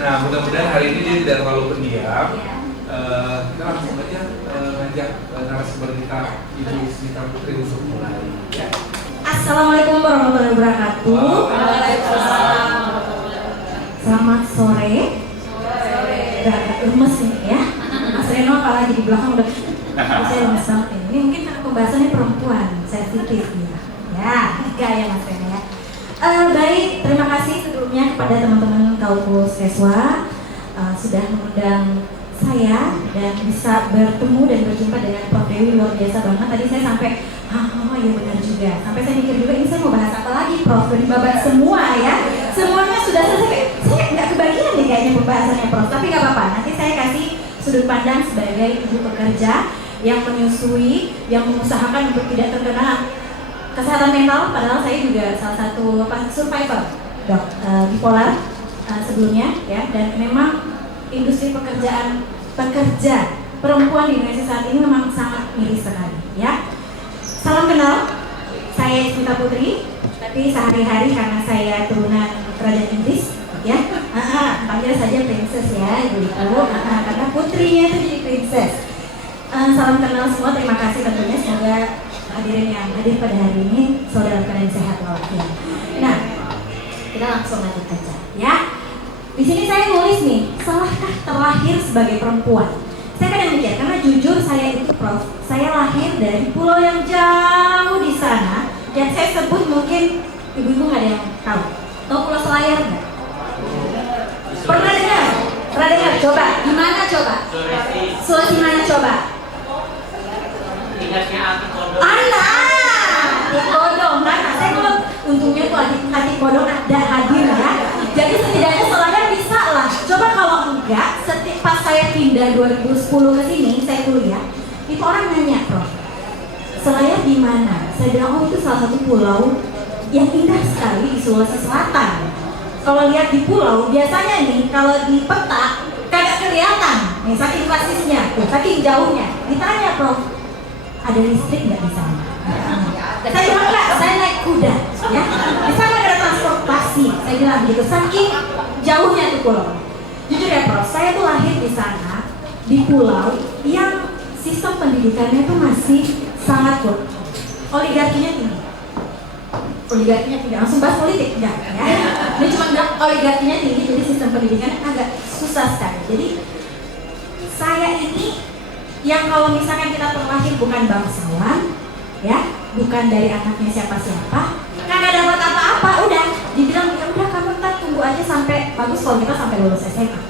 Nah, mudah-mudahan hari ini dia tidak terlalu pendiam. Kita langsung aja ngajak narasumber kita, Ibu Ismita Saputri, untuk mulai. Ya. Assalamualaikum warahmatullahi wabarakatuh. Waalaikumsalam. Selamat sore. Udah agak lemes nih ya. Mas Reno apalagi di belakang udah saya lemes banget ini. Ini mungkin karena pembahasannya perempuan, sensitif ya. Ya, gaya Mas Reno ya. Baik, terima kasih sebelumnya kepada teman-teman Kaukus Keswa sudah mengundang saya dan bisa bertemu dan berjumpa dengan Prof. Dewi, luar biasa banget. Tadi saya sampai oh iya benar juga. Sampai saya mikir juga ini saya mau bahas apa lagi, Prof. Dari babat semua ya. Semuanya sudah selesai. Saya nggak kebagian nih kayaknya pembahasannya, Prof. Tapi nggak apa-apa. Nanti saya kasih sudut pandang sebagai ibu pekerja yang menyusui, yang mengusahakan untuk tidak terkena kesehatan mental. Padahal saya juga salah satu survivor bipolar sebelumnya ya. Dan memang industri pekerja perempuan di Indonesia saat ini memang sangat miris sekali ya. Salam kenal, saya Ismita Putri, tapi sehari-hari karena saya turunan kerajaan Inggris ya, panggil saja princess ya ibu itu, karena putrinya itu jadi princess. Salam kenal semua, terima kasih tentunya, semoga hadirin yang hadir pada hari ini saudara kalian sehat walafiat. Nah, kita langsung lanjut aja ya. Di sini saya nulis nih, salahkah terlahir sebagai perempuan? Saya kadang mikir, karena jujur saya itu Prof, saya lahir dari pulau yang jauh di sana, yang saya sebut mungkin ibu-ibu nggak ada yang tahu. Tahu Pulau Selayar nggak? Pernah dengar? Pernah dengar? Coba, gimana coba? Sulawesi mana coba? Anak Kodong, saya kalau untungnya tuh adik Kodong ada hadir ya. Jadi setidaknya Selayar bisa lah. Coba kalau enggak, pas saya pindah 2010 ke sini, saya kuliah, itu orang nanya, Prof, Selayar di mana? Saya bilang, oh itu salah satu pulau yang indah sekali di Sulawesi Selatan. Kalau lihat di pulau, biasanya nih kalau di peta kagak kelihatan, nih saking klasisnya, saking jauhnya. Ditanya, Prof, ada listrik nggak di sana? Saya bilang enggak, saya naik kuda, ya. Di sana ada transportasi, saya bilang gitu. Saking jauhnya tuh pulau. Jujur ya Prof, saya tuh lahir di sana, di pulau yang sistem pendidikannya tuh masih sangat kuat. Oligarkinya tinggi. Oligarkinya tinggi, langsung bahas politik enggak ya. Ini cuma bilang oligarkinya tinggi, jadi sistem pendidikannya agak susah sekali. Jadi saya ini yang kalau misalkan kita terlahir bukan bangsawan, ya, bukan dari anaknya siapa-siapa, kagak dapat apa-apa, udah dibilang ya udah kamu ntar tunggu aja sampai bagus kalau kita sampai lulus SMA.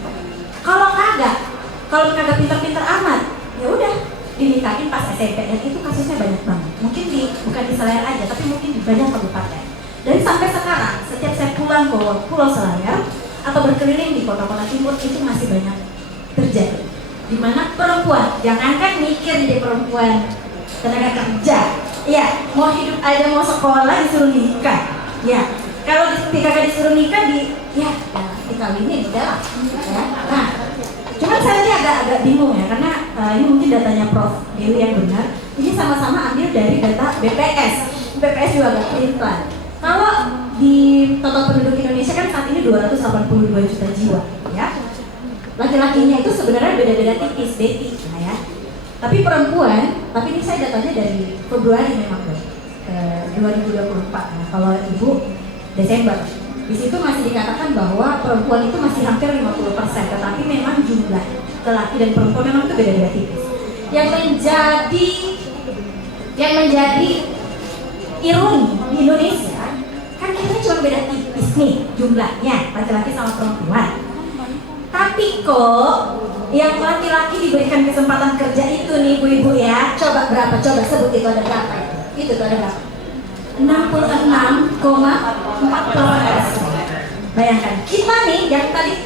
Kalau kagak pinter-pinter amat, ya udah dinikahin pas SMP, dan itu kasusnya banyak banget. Mungkin di bukan di Selayar aja, tapi mungkin di banyak kabupaten. Dan sampai sekarang, setiap saya pulang ke Pulau Selayar atau berkeliling di kota-kota timur itu masih banyak terjadi. Di mana perempuan, jangankan mikir di perempuan tenaga kerja, ya mau hidup aja, mau sekolah disuruh nikah, ya kalau ketika disuruh nikah ya dikawinin udah lah, ya. Nah, cuman saya ini agak bingung ya, karena ini mungkin datanya Prof. Dewi yang benar. Ini sama-sama ambil dari data BPS. BPS juga agak pelan. Kalau di total penduduk Indonesia kan saat ini 282 juta jiwa, ya. Laki-lakinya itu sebenarnya beda-beda tipis, Betty, nah ya. Tapi perempuan, tapi ini saya datanya dari Februari memang, 2024. Nah, kalau Ibu Desember. Di situ masih dikatakan bahwa perempuan itu masih hampir 50%, tetapi memang jumlah laki dan perempuan memang itu beda-beda tipis. Yang menjadi ironi di Indonesia kan kita cuma beda tipis nih jumlahnya laki-laki sama perempuan. Tapi kok yang laki-laki diberikan kesempatan kerja itu nih ibu-ibu ya, coba berapa? Coba sebut itu ada berapa? Itu tuh ada berapa? 66,4%. Bayangkan kita nih yang tadi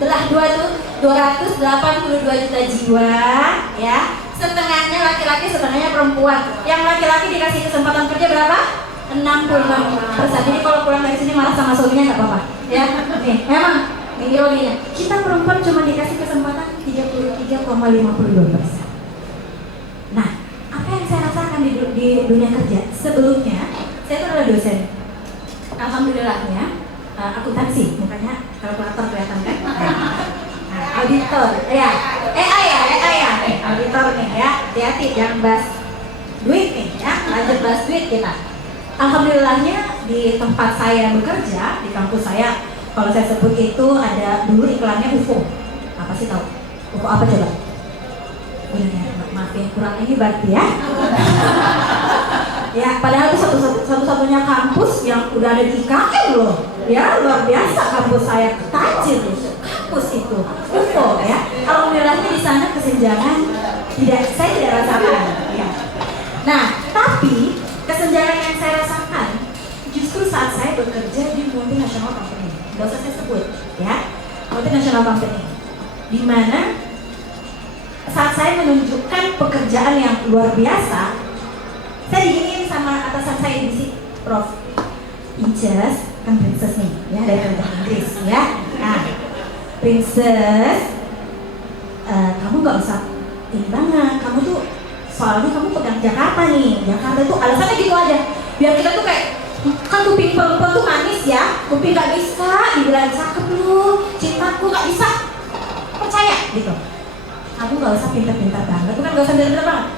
belah dua tuh 282 juta jiwa, ya setengahnya laki-laki, setengahnya perempuan. Yang laki-laki dikasih kesempatan kerja berapa? 66%. Jadi kalau pulang dari sini marah sama suaminya nggak apa-apa, ya. Nih, memang ini ironinya. Kita perempuan cuma dikasih kesempatan 33,52%. Nah, apa yang saya rasakan di dunia kerja sebelumnya, saya itu adalah dosen. Alhamdulillahnya, akuntansi, mukanya kalkulator kelihatan kan? Auditor, ya, AI ya, auditor nih ya, hati-hati jangan bahas duit nih ya, lanjut bahas duit kita. Alhamdulillahnya di tempat saya bekerja, di kampus saya, kalau saya sebut itu ada dulu iklannya UFO. Apa sih tahu? UFO apa coba? Maaf ya, kurang ini berarti ya. Ya, padahal itu satu-satunya kampus yang udah ada di IKN loh. Ya, luar biasa kampus saya, tajir loh. Kampus itu UFO ya. Alhamdulillahnya di sana kesenjangan saya tidak rasakan. Ya. Nah, tapi kesenjangan yang saya rasakan justru saat saya bekerja di multinational company. Gak usah saya sebut, ya, multinational company. Di mana saat saya menunjukkan pekerjaan yang luar biasa, saya diginiin sama atasan saya di sini, Prof. Inces, kan princess nih, ya dari bahasa Inggris, ya. Nah, princess, kamu nggak usah ini banget, kamu tuh soalnya kamu pegang Jakarta nih, Jakarta tuh alasannya gitu aja, biar kita tuh kayak kan kuping perempuan tuh manis ya, kuping nggak bisa dibilang cakep lu, cintaku nggak bisa percaya gitu. Kamu nggak usah pintar-pintar banget, bukan nggak usah pintar-pintar banget.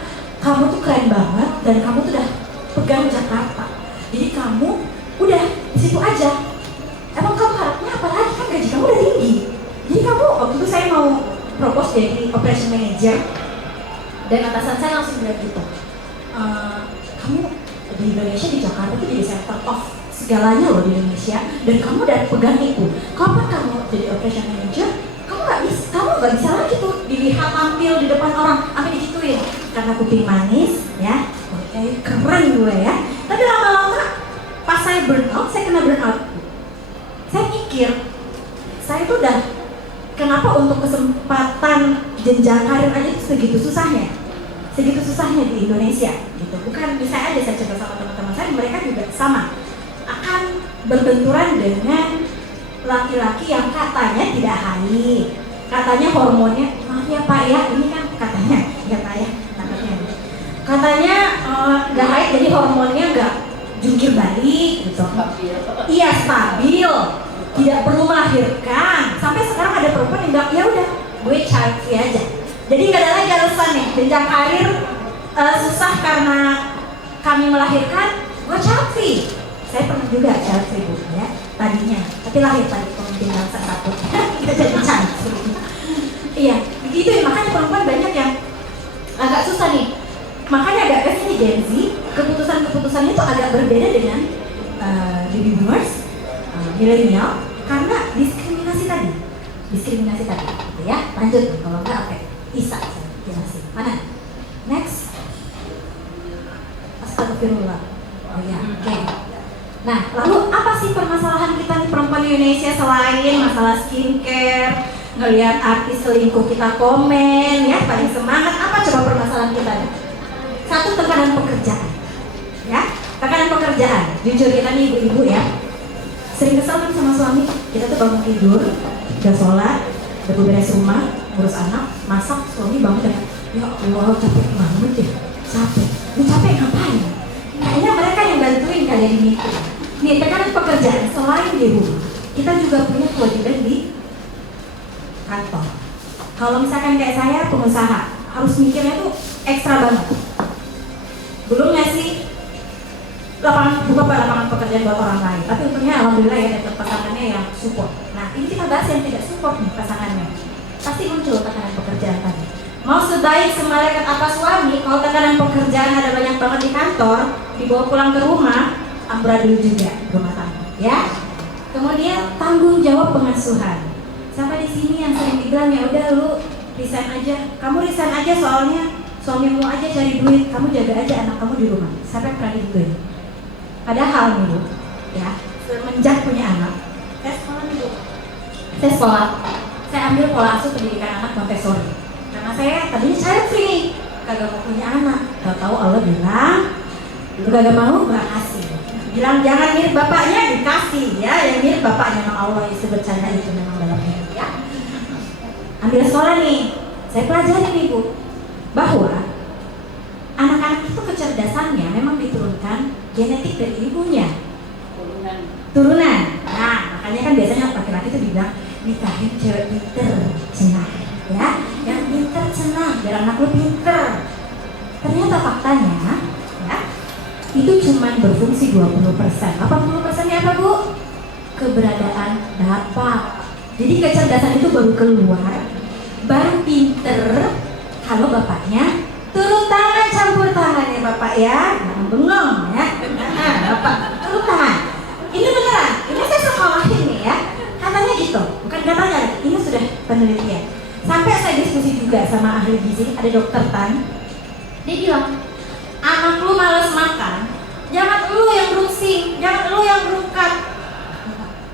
Kamu tuh keren banget dan kamu tuh udah pegang Jakarta. Jadi kamu udah di situ aja. Emang kamu harapnya apa lagi, kan gaji kamu udah tinggi. Jadi kamu waktu itu saya mau propose jadi operation manager dan atasan saya langsung bilang gitu. Kamu di Indonesia, di Jakarta tuh jadi center of segalanya loh di Indonesia dan kamu udah pegang itu. Kapan kamu jadi operation manager? Kamu nggak bisa lagi tuh dilihat tampil di depan orang, sampai digituin karena kuping manis, ya, keren gue ya. Tapi lama-lama pas saya burn out, saya kena burn out. Saya mikir, saya tuh udah kenapa untuk kesempatan jenjang karir aja tuh segitu susahnya di Indonesia, gitu. Bukan bisa aja saya cerita sama teman-teman saya, mereka juga sama akan berbenturan dengan laki-laki yang katanya tidak haid, katanya hormonnya, maaf ya Pak ya, ini kan katanya, ya Pak ya, katanya nggak haid jadi hormonnya nggak jungkir balik gitu. Iya, stabil, tidak perlu melahirkan. Sampai sekarang ada perempuan yang bilang, ya udah, gue child free aja. Jadi nggak ada lagi alasan nih, jenjang karir susah karena kami melahirkan, gue child free. Saya pernah juga child free Bu, ya, tadinya, tapi lahir tadi pemimpin bangsa satu, kita jadi child free. Iya, begitu ya, makanya perempuan banyak yang agak susah nih. Makanya agak kesini Gen Z, keputusan-keputusannya itu agak berbeda dengan baby boomers, milenial, karena diskriminasi tadi, gitu ya. Lanjut, kalau enggak oke. Isa, jelasin. Mana? Next. Astagfirullah. Oh ya, oke. Nah, lalu apa sih permasalahan kita nih perempuan di Indonesia selain masalah skincare, ngelihat artis selingkuh kita komen, ya paling semangat, apa coba permasalahan kita nih? Satu, tekanan pekerjaan, ya, tekanan pekerjaan. Jujur kita nih ibu-ibu ya, sering kesel kan sama suami. Kita tuh bangun tidur, udah sholat, udah beres rumah, ngurus anak, masak, suami bangun dan ya Allah capek banget ya, capek. Lu capek ngapain? Kayaknya mereka yang bantuin kalian ini. Nih, tekanan pekerjaan selain di rumah, kita juga punya kewajiban di kantor. Kalau misalkan kayak saya pengusaha, harus mikirnya tuh ekstra banget. Belum ngasih lapangan pekerjaan buat orang lain, tapi untungnya alhamdulillah ya ada pasangannya yang support. Nah, ini kita bahas yang tidak support nih pasangannya. Pasti muncul tekanan pekerjaan tadi. Mau sebaik semalaikat apa suami, kalau tekanan pekerjaan ada banyak banget di kantor, dibawa pulang ke rumah, amburadul juga rumah tangga, ya. Kemudian tanggung jawab pengasuhan. Sampai di sini yang sering dibilang ya udah lu resign aja, kamu resign aja soalnya suamimu aja cari duit, kamu jaga aja anak kamu di rumah. Sampai pernah digituin. Padahal nih Bu, ya semenjak punya anak, saya sekolah, saya ambil pola asuh pendidikan anak Montessori. Karena saya tadinya child free, kagak mau punya anak. Tahu-tahu Allah bilang, lu kagak mau kasih. Bilang jangan mirip bapaknya, dikasih ya, yang mirip bapaknya memang Allah itu bercanda itu memang dalamnya ya. Ambil sekolah nih, saya pelajari nih Bu, bahwa anak-anak itu kecerdasannya memang diturunkan genetik dari ibunya. Turunan. Nah, makanya kan biasanya laki-laki itu dibilang nikahin cewek pinter, cenah, ya, yang pinter cenah, biar anak lu pinter. Ternyata faktanya, ya, itu cuma berfungsi 20%. 80%-nya apa Bu? Keberadaan bapak. Jadi kecerdasan itu baru keluar, baru pinter kalau bapaknya turun tangan, campur tangan ya bapak ya, jangan bengong ya. Nah, bapak turun tangan. Ini beneran, ini saya sekolahin nih ya. Katanya gitu, bukan katanya, ini sudah penelitian. Sampai saya diskusi juga sama ahli gizi, ada dokter Tan. Dia bilang, anak lu malas makan, jangan lu yang berusing, jangan lu yang berungkat.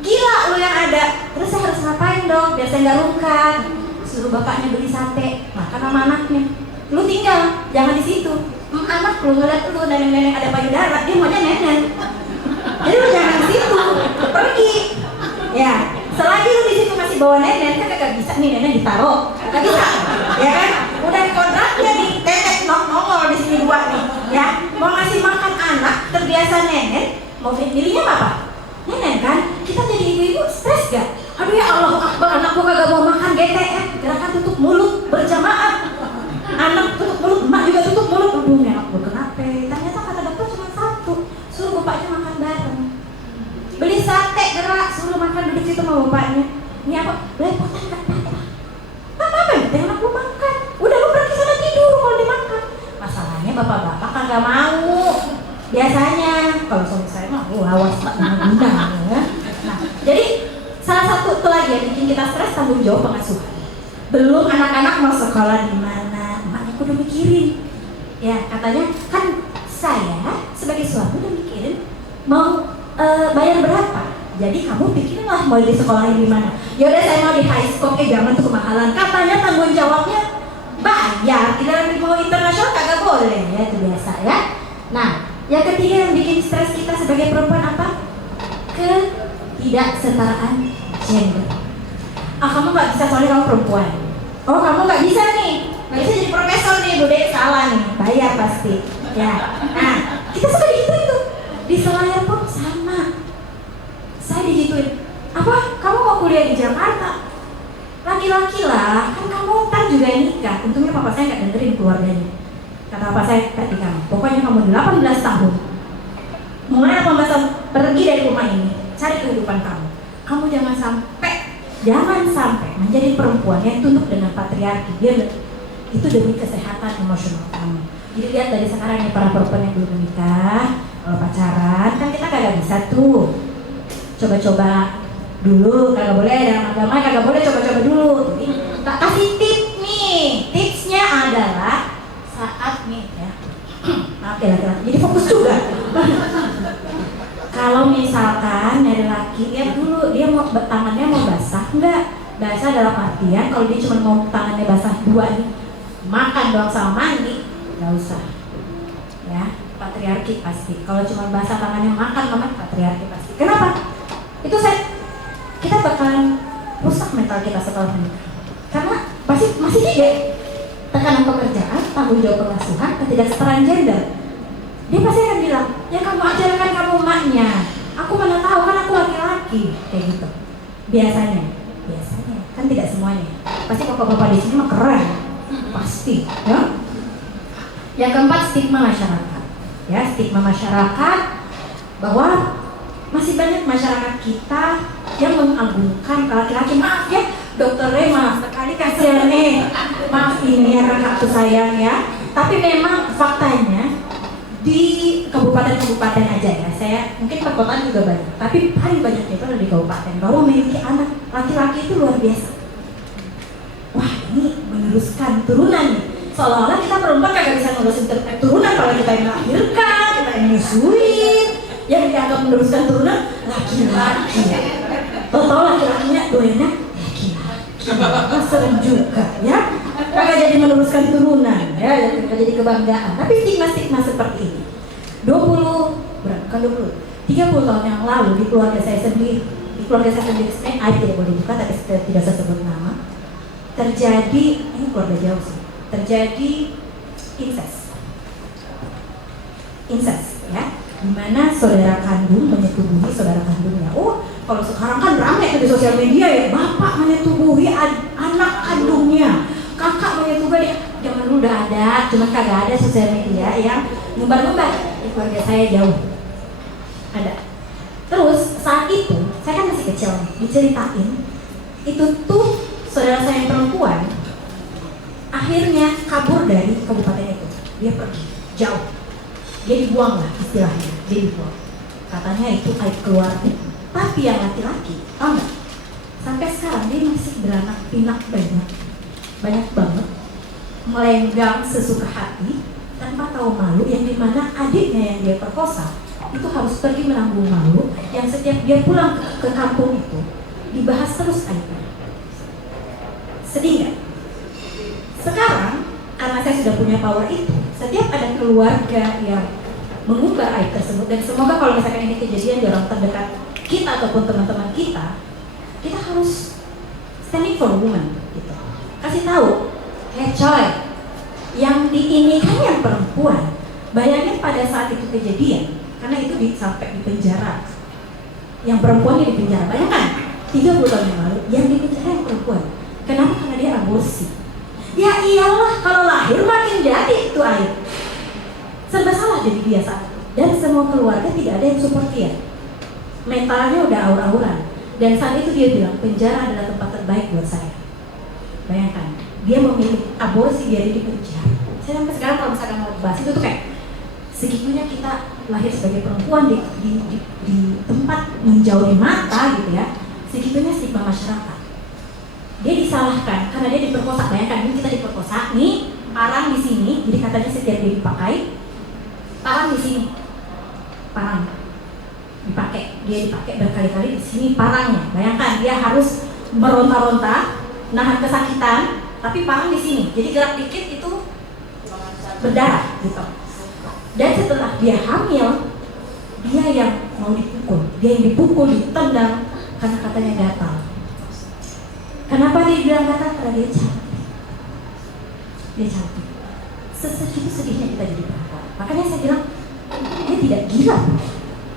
Gila lu yang ada. Terus saya harus ngapain dong biar saya nggak rungkat? Suruh bapaknya beli sate, makan sama anaknya. Lu tinggal, jangan di situ. Anak lu ngeliat lu nenek-nenek ada payudara, dia maunya nenek. Jadi lu jangan di situ, lu pergi. Ya, selagi lu di situ masih bawa nenek, kan kagak bisa nih nenek ditaruh, kagak bisa, ya kan? Udah kodratnya nih, nenek nongol di sini dua nih, ya. Mau ngasih makan anak, terbiasa nenek, mau pilihnya apa? Nenek kan? Kita jadi ibu-ibu stres gak? Aduh ya Allah Akbar, anakku kagak mau makan GTM, gerakan tutup mulut berjamaah. Anak tutup mulut, emak juga tutup mulut. Aduh anak gue kenapa? Ternyata kata dokter cuma satu, suruh bapaknya makan bareng. Beli sate gerak, suruh makan duduk situ sama bapaknya. Ini apa? Lepotan gak apa-apa. Apa yang penting anak lu makan. Udah lu pergi sana tidur kalau dimakan. Masalahnya bapak-bapak kagak mau. Biasanya kalau suami saya mah awas tak guna ya. Nah, jadi salah satu tuh lagi yang bikin kita stres tanggung jawab pengasuhan. Belum anak-anak mau sekolah di mana, emaknya kudu mikirin. Ya katanya kan saya sebagai suami udah mikirin mau bayar berapa. Jadi kamu pikirinlah mau di sekolahin di mana. Ya udah saya mau di high school, jangan tuh kemahalan. Katanya tanggung jawabnya bayar. Tidak mau internasional kagak boleh ya, itu biasa ya. Nah, yang ketiga yang bikin stres kita sebagai perempuan apa? Ketidaksetaraan gender. Kamu nggak bisa soalnya kamu perempuan. Oh kamu nggak bisa nih, nggak bisa jadi profesor nih, Bu Dek salah nih, bayar pasti. Ya, nah kita suka digituin tuh di selayar pun sama. Saya digituin. Apa? Kamu mau kuliah di Jakarta? Laki-laki lah, kan kamu ntar juga nikah. Untungnya papa saya nggak dengerin keluarganya. Kata papa saya tadi kamu, pokoknya kamu 18 tahun, mulai 18 tahun pergi dari rumah ini, cari kehidupan kamu. Kamu jangan sampai menjadi perempuan yang tunduk dengan patriarki. Dia itu demi kesehatan emosional kamu. Jadi lihat dari sekarang ya para perempuan yang belum menikah, kalau pacaran kan kita kagak bisa tuh coba-coba dulu, kagak boleh dalam agama, kagak boleh coba-coba dulu. Jadi tak kasih tip nih, tipsnya adalah saat nih ya, maaf laki-laki, jadi fokus juga. Kalau misalkan dari laki, ya dulu dia mau tangannya mau basah enggak? Basah dalam artian kalau dia cuma mau tangannya basah dua nih, makan doang sama mandi, nggak usah. Ya, patriarki pasti. Kalau cuma basah tangannya makan sama patriarki pasti. Kenapa? Itu kita bakalan rusak mental kita setelah menikah. Karena pasti masih juga tekanan pekerjaan, tanggung jawab pengasuhan, ketidaksetaraan gender. Dia pasti akan bilang, ya kamu ajarkan kamu emaknya, aku mana tahu kan aku laki-laki, kayak gitu. Biasanya, kan tidak semuanya. Pasti bapak-bapak di sini mah keren, pasti. Ya. Yang keempat, stigma masyarakat. Ya, stigma masyarakat bahwa masih banyak masyarakat kita yang mengagungkan laki-laki. Maaf ya, dokter maaf sekali kasihan maaf ini ya kakakku sayang ya. Tapi memang faktanya di kabupaten-kabupaten aja ya, saya mungkin perkotaan juga banyak, tapi paling banyak itu ada di kabupaten bahwa memiliki anak laki-laki itu luar biasa. Wah, ini meneruskan turunan nih. Seolah-olah kita perempuan kagak bisa menerusin turunan kalau kita yang melahirkan, kita yang nyusuin, yang dianggap meneruskan turunan laki-laki. Tahu laki-lakinya doyannya laki-laki. Serem juga ya. Kagak jadi meneruskan turunan ya, kagak jadi kebanggaan. Tapi stigma-stigma seperti ini 30 tahun yang lalu di keluarga saya sendiri sebenarnya tidak boleh buka tapi tidak saya sebut nama, terjadi, ini keluarga jauh sih, terjadi incest ya, dimana saudara kandung menyetubuhi saudara kandungnya. Oh, kalau sekarang kan ramai di sosial media ya, bapak menyetubuhi anak kandungnya, kakak menyetubuhi. Zaman dulu udah ada, cuma kagak ada sosial media yang ngembar-ngembar. Di keluarga saya jauh ada. Terus saat itu saya kan masih kecil nih, diceritain itu tuh saudara saya yang perempuan akhirnya kabur dari kabupaten itu. Dia pergi jauh, dia dibuang lah istilahnya, dia dibuang. Katanya itu aib keluarga. Tapi yang laki-laki, tau nggak? Sampai sekarang dia masih beranak pinak banyak banget, melenggang sesuka hati tanpa tahu malu, yang dimana adiknya yang dia perkosa itu harus pergi menanggung malu, yang setiap dia pulang ke kampung itu dibahas terus aibnya. Sedih nggak? Sekarang karena saya sudah punya power itu, setiap ada keluarga yang mengumbar aib tersebut, dan semoga kalau misalkan ini kejadian di orang terdekat kita ataupun teman-teman kita harus standing for women gitu. Kasih tahu, hey coy, yang diinikan yang perempuan. Bayangin pada saat itu kejadian, karena itu sampai di penjara. Yang perempuannya di penjara. Bayangkan 30 tahun yang lalu yang di penjara yang perempuan. Kenapa? Karena dia aborsi. Ya iyalah, kalau lahir makin jadi itu aib. Serba salah jadi dia saat itu. Dan semua keluarga tidak ada yang support dia. Mentalnya udah aur-auran. Dan saat itu dia bilang penjara adalah tempat terbaik buat saya. Bayangkan, dia memilih aborsi, dia di penjara. Saya sampai sekarang kalau misalkan mau bahas itu tuh kayak segitunya kita lahir sebagai perempuan di tempat menjauhi mata gitu ya. Segitunya stigma masyarakat. Dia disalahkan karena dia diperkosa. Bayangkan ini kita diperkosa, nih parang di sini, jadi katanya setiap dia dipakai, parang di sini, parang dipakai, dia dipakai berkali-kali di sini parangnya. Bayangkan dia harus meronta-ronta, nahan kesakitan, tapi parang di sini. Jadi gerak dikit itu berdarah gitu. Dan setelah dia hamil, dia yang mau dipukul, dia yang dipukul, ditendang karena katanya gatal. Kenapa dia bilang gatal? Karena dia cantik. Dia cantik. Sesegitu sedihnya kita jadi perempuan. Makanya saya bilang dia tidak gila.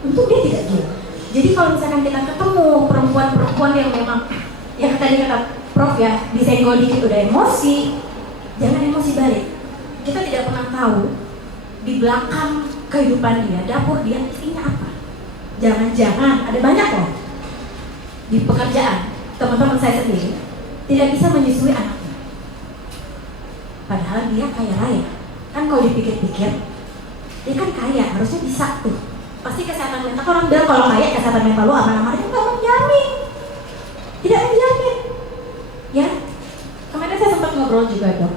Untung dia tidak gila. Jadi kalau misalkan kita ketemu perempuan-perempuan yang memang yang tadi kata Prof ya, disenggol dikit udah emosi, jangan emosi balik. Kita tidak pernah tahu di belakang kehidupan dia, dapur dia isinya apa. Jangan-jangan ada banyak loh di pekerjaan teman-teman saya sendiri tidak bisa menyusui anaknya, padahal dia kaya raya. Kan kalau dipikir-pikir dia kan kaya, harusnya bisa tuh. Pasti kesehatan mental, orang bilang kalau kaya kesehatan mental lu aman-aman, itu nggak menjamin, tidak menjamin. Ya, kemarin saya sempat ngobrol juga dok,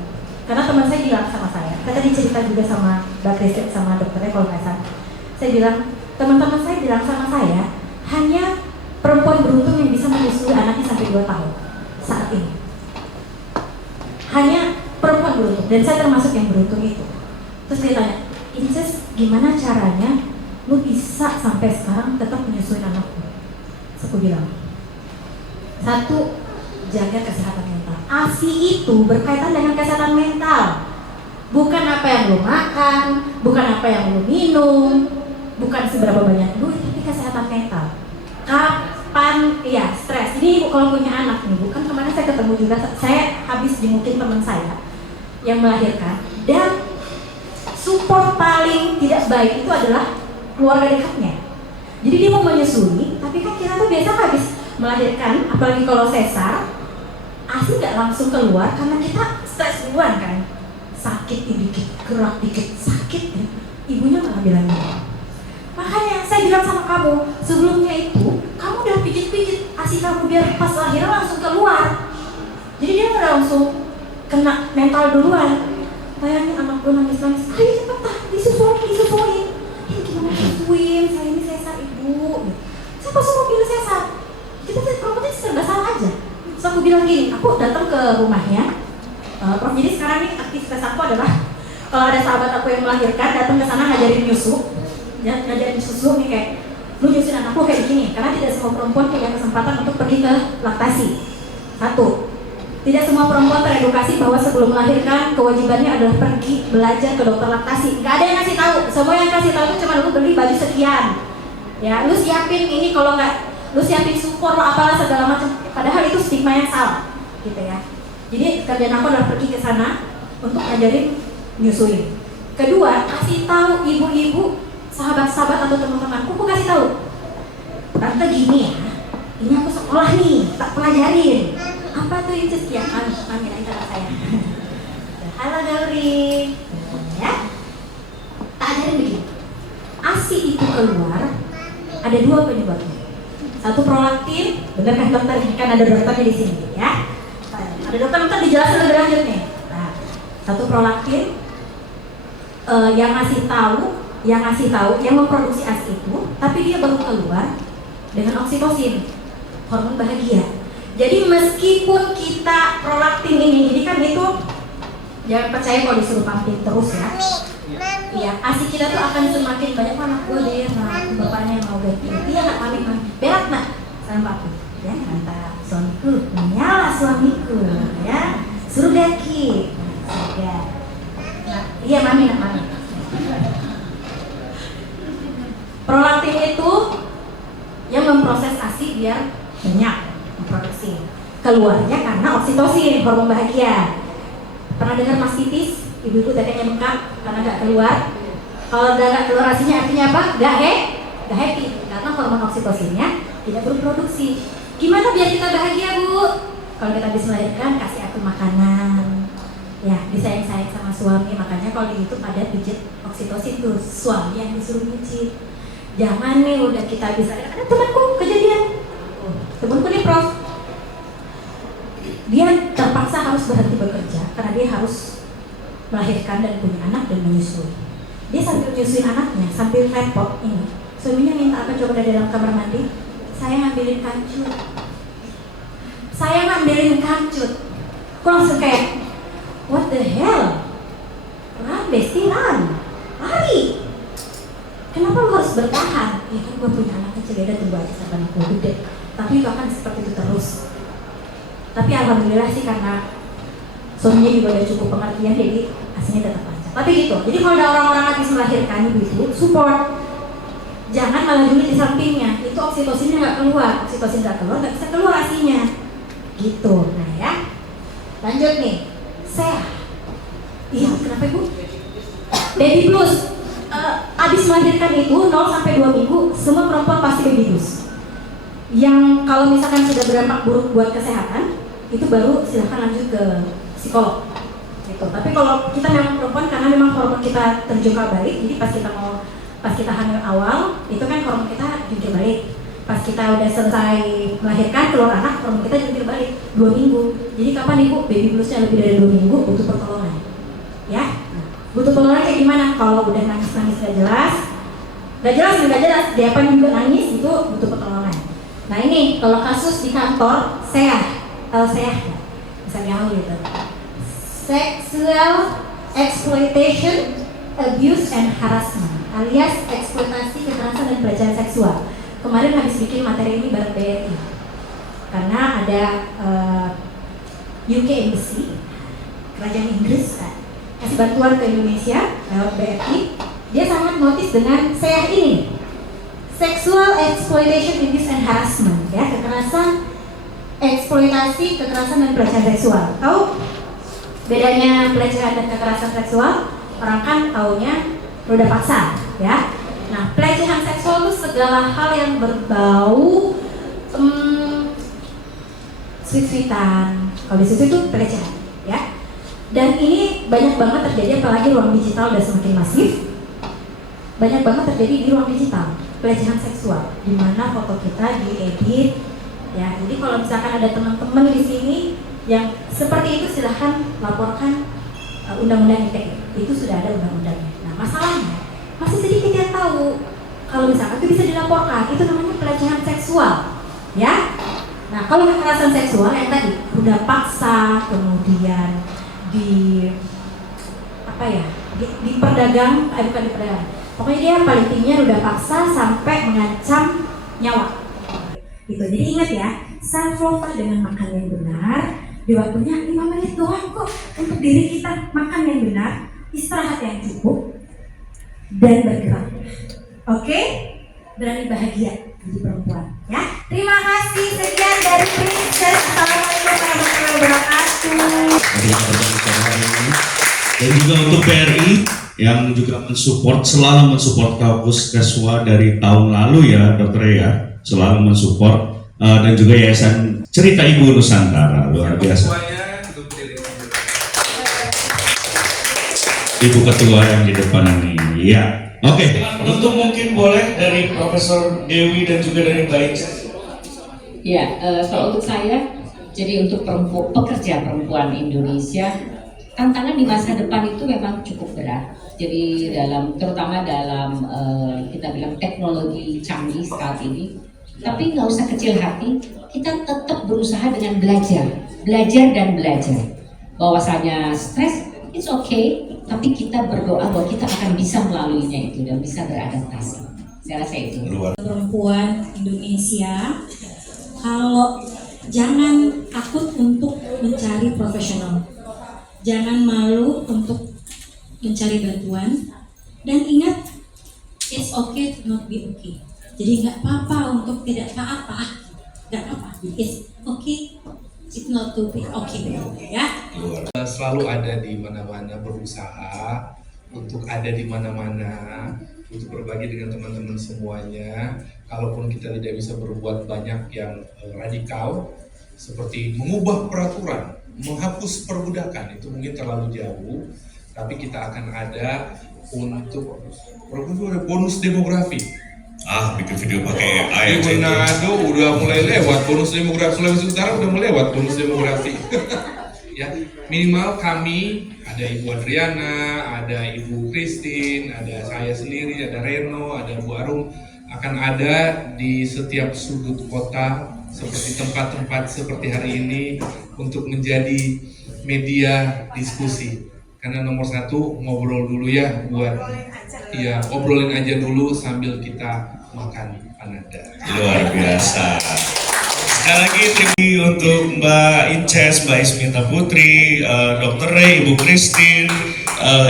karena teman saya bilang sama saya, Saya tadi cerita juga sama Mbak Christine sama dokternya kalau nggak salah. Saya bilang, teman-teman saya bilang sama saya, hanya perempuan beruntung yang bisa menyusui anaknya sampai 2 tahun saat ini. Hanya perempuan beruntung, dan saya termasuk yang beruntung itu. Terus dia tanya, Inces, gimana caranya lu bisa sampai sekarang tetap menyusui anakmu? Terus aku bilang, 1, jaga kesehatan mental. ASI itu berkaitan dengan kesehatan mental. Bukan apa yang lu makan, bukan apa yang lu minum, bukan seberapa banyak duit, tapi kesehatan mental. Kapan, ya stres. Ini ibu kalau punya anak nih, bukan kemarin saya ketemu juga, saya habis jengukin teman saya yang melahirkan, dan support paling tidak baik itu adalah keluarga dekatnya. Jadi dia mau menyusui, tapi kan kita tuh biasa habis melahirkan, apalagi kalau sesar, ASI nggak langsung keluar karena kita stres duluan kan, sakit dikit, gerak dikit, sakit ya. Ibunya malah bilang gitu. Makanya saya bilang sama kamu, sebelumnya itu kamu udah pijit-pijit ASI kamu biar pas lahiran langsung keluar. Jadi dia nggak langsung kena mental duluan. Bayangin anak gue nangis-nangis, ayo cepetan disusuin. Ini gimana disusuin, saya ini sesar ibu. Siapa suruh pilih sesar? Kita perempuan serba salah aja. Terus aku bilang gini, aku datang ke rumahnya. Prof, jadi sekarang ini aktivitas aku adalah kalau ada sahabat aku yang melahirkan, datang ke sana ngajarin nyusu, ngajarin susu nih kayak, lu nyusuin anakku kayak gini, karena tidak semua perempuan punya kesempatan untuk pergi ke laktasi. 1, tidak semua perempuan teredukasi bahwa sebelum melahirkan kewajibannya adalah pergi belajar ke dokter laktasi. Gak ada yang kasih tahu, semua yang kasih tahu itu cuma lu beli baju sekian, ya, lu siapin ini, kalau nggak, lu siapin support, lo apalah segala macam. Padahal itu stigma yang salah, gitu ya. Jadi kerjaan aku adalah pergi ke sana untuk ngajarin nyusuin. Kedua, kasih tahu ibu-ibu, sahabat-sahabat atau teman-temanku, aku kasih tahu, tante gini ya, ini aku sekolah nih, tak pelajarin. Apa tuh itu ya, kami itu saya. Halo Gauri, ya. Tak ajarin begini. ASI itu keluar ada 2 penyebabnya. 1 prolaktin, bener kan dokter? Kan ada dokternya di sini, ya. Ada dokter dijelaskan lebih lanjut nih. Nah, 1 prolaktin yang ngasih tahu, yang memproduksi ASI itu, tapi dia baru keluar dengan oksitosin, hormon bahagia. Jadi meskipun kita prolaktin ini, jadi kan itu jangan percaya kalau disuruh pumping terus ya. Iya, ASI kita tuh akan semakin banyak. Anak gue deh, bapaknya yang mau ganti. Dia nggak pamit, berat nak sama papi. Ya, kata suamiku, menyala suamiku, ya, suruh daki. Ya, nah, iya mami. Prolaktin itu yang memproses ASI biar banyak memproduksi. Keluarnya karena oksitosin, hormon bahagia. Pernah dengar mastitis? Ibu-ibu tetenya bengkak karena nggak keluar. Kalau udah nggak keluar ASI-nya artinya apa? Nggak happy, karena hormon oksitosinnya tidak berproduksi. Gimana biar kita bahagia, Bu? Kalau kita habis melahirkan, kasih aku makanan. Ya, disayang-sayang sama suami. Makanya kalau di YouTube ada pijit oksitosin tuh, suami yang disuruh pijit. Jangan nih udah kita bisa. Ada temanku kejadian. Temanku nih Prof. Dia terpaksa harus berhenti bekerja karena dia harus melahirkan dan punya anak dan menyusui. Dia sambil menyusuin anaknya, sambil repot ini. Suaminya minta apa coba dari dalam kamar mandi? Saya ngambilin kancut. Aku langsung kayak, what the hell? Run, Besti, run. Lari. Kenapa lu harus bertahan? Ya kan gue punya anak kecil, ya udah tunggu aja sampai anak gue gede. Tapi gak akan seperti itu terus. Tapi alhamdulillah sih karena suaminya juga udah cukup pengertian, jadi aslinya tetap lancar. Tapi gitu, jadi kalau ada orang-orang habis melahirkan ibu support. Jangan malah dulu di sampingnya, itu oksitosinnya nggak keluar, oksitosin nggak keluar, nggak bisa keluar ASI-nya. Gitu, nah ya. Lanjut nih, sehat. Iya, kenapa Ibu? Baby blues. Abis melahirkan itu 0 sampai 2 minggu, semua perempuan pasti baby blues. Yang kalau misalkan sudah berdampak buruk buat kesehatan, itu baru silahkan lanjut ke psikolog. Gitu. Tapi kalau kita memang perempuan, karena memang hormon kita terjungkal balik, jadi pas kita hamil awal, itu kan hormon kita jungkir balik. Pas kita udah selesai melahirkan, keluar anak, hormon kita jungkir balik 2 minggu. Jadi kapan Ibu baby bluesnya lebih dari 2 minggu butuh pertolongan, ya? Nah, Butuh pertolongan kayak gimana? Kalau udah nangis-nangis gak jelas, dia apa juga nangis, itu butuh pertolongan. Nah ini kalau kasus di kantor, saya misalnya gitu, sexual exploitation, abuse and harassment, alias eksploitasi, kekerasan dan pelecehan seksual. Kemarin habis bikin materi ini bareng BRI, karena ada UK Embassy, kerajaan Inggris kasih bantuan ke Indonesia lewat BRI. Dia sangat notice dengan saya ini, sexual exploitation, abuse and harassment, ya, kekerasan, eksploitasi, kekerasan dan pelecehan seksual. Tahu bedanya pelecehan dan kekerasan seksual? Orang kan taunya roda paksa, ya. Nah, pelecehan seksual itu segala hal yang berbau sweet-sweetan. Kalau di situ itu pelecehan, ya. Dan ini banyak banget terjadi, apalagi ruang digital udah semakin masif. Banyak banget terjadi di ruang digital, pelecehan seksual, di mana foto kita diedit, ya. Jadi kalau misalkan ada teman-teman di sini yang seperti itu, silahkan laporkan undang-undang ITE. Itu sudah ada undang-undangnya. Nah, masalahnya masih sedikit yang tahu. Kalau misalkan itu bisa dilaporkan, itu namanya pelecehan seksual, ya. Nah, kalau kekerasan seksual yang tadi udah paksa, kemudian diperdagang, bukan diperdagang. Pokoknya dia paling tingginya udah paksa sampai mengancam nyawa. Gitu. Jadi ingat ya, self love dengan makan yang benar. Di waktunya 5 menit doang kok untuk diri kita, makan yang benar, istirahat yang cukup, dan bergerak. Oke? Berani bahagia jadi perempuan, ya. Terima kasih, sekian dari Princess. Assalamualaikum warahmatullahi wabarakatuh. Dan juga untuk BRI yang juga selalu mensupport Kaukus Keswa dari tahun lalu ya, Dokter ya, selalu mensupport, dan juga Yayasan Cerita Ibu Nusantara, luar biasa. Ibu Ketua yang di depan ini, ya. Oke, untuk mungkin boleh dari Profesor Dewi dan juga dari Mbak Ica. Ya, kalau untuk saya, jadi untuk pekerja perempuan Indonesia, tantangan di masa depan itu memang cukup berat. Jadi terutama dalam kita bilang teknologi canggih saat ini. Tapi nggak usah kecil hati, kita tetap berusaha dengan belajar dan belajar. Bahwasanya stres, it's okay, tapi kita berdoa bahwa kita akan bisa melaluinya itu dan bisa beradaptasi. Saya rasa itu. Perempuan Indonesia, kalau jangan takut untuk mencari profesional, jangan malu untuk mencari bantuan, dan ingat, it's okay to not be okay. Jadi nggak apa-apa untuk tidak apa-apa, nggak apa-apa. It's okay, it's not to be okay, ya. Selalu ada di mana-mana, berusaha untuk ada di mana-mana, untuk berbagi dengan teman-teman semuanya. Kalaupun kita tidak bisa berbuat banyak yang radikal, seperti mengubah peraturan, menghapus perbudakan, itu mungkin terlalu jauh. Tapi kita akan ada untuk bonus demografi. Bikin video pakai AI. Di Manado udah mulai lewat bonus demografi, Sulawesi Utara udah mulai lewat bonus demografi. Ya, minimal kami, ada Ibu Adriana, ada Ibu Christine, ada saya sendiri, ada Reno, ada Bu Arum, akan ada di setiap sudut kota seperti tempat-tempat seperti hari ini untuk menjadi media diskusi. Karena nomor satu, ngobrol dulu ya, obrolin aja dulu sambil kita makan panada. Luar biasa. Sekali lagi terima kasih untuk Mbak Inces, Mbak Ismita Putri, Dr. Ray, Ibu Christine,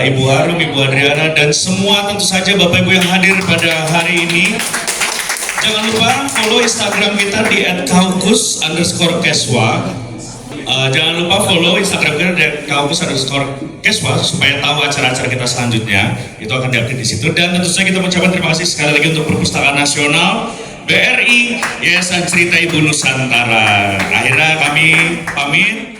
Ibu Arum, Ibu Adriana, dan semua tentu saja Bapak Ibu yang hadir pada hari ini. Jangan lupa follow Instagram kita di @kaukus_keswa. Jangan lupa follow Instagram kita di @kaukus_keswa supaya tahu acara-acara kita selanjutnya. Itu akan diupdate di situ. Dan tentu saja kita mengucapkan terima kasih sekali lagi untuk Perpustakaan Nasional, BRI, Yayasan Cerita Ibu Nusantara. Akhirnya kami pamit.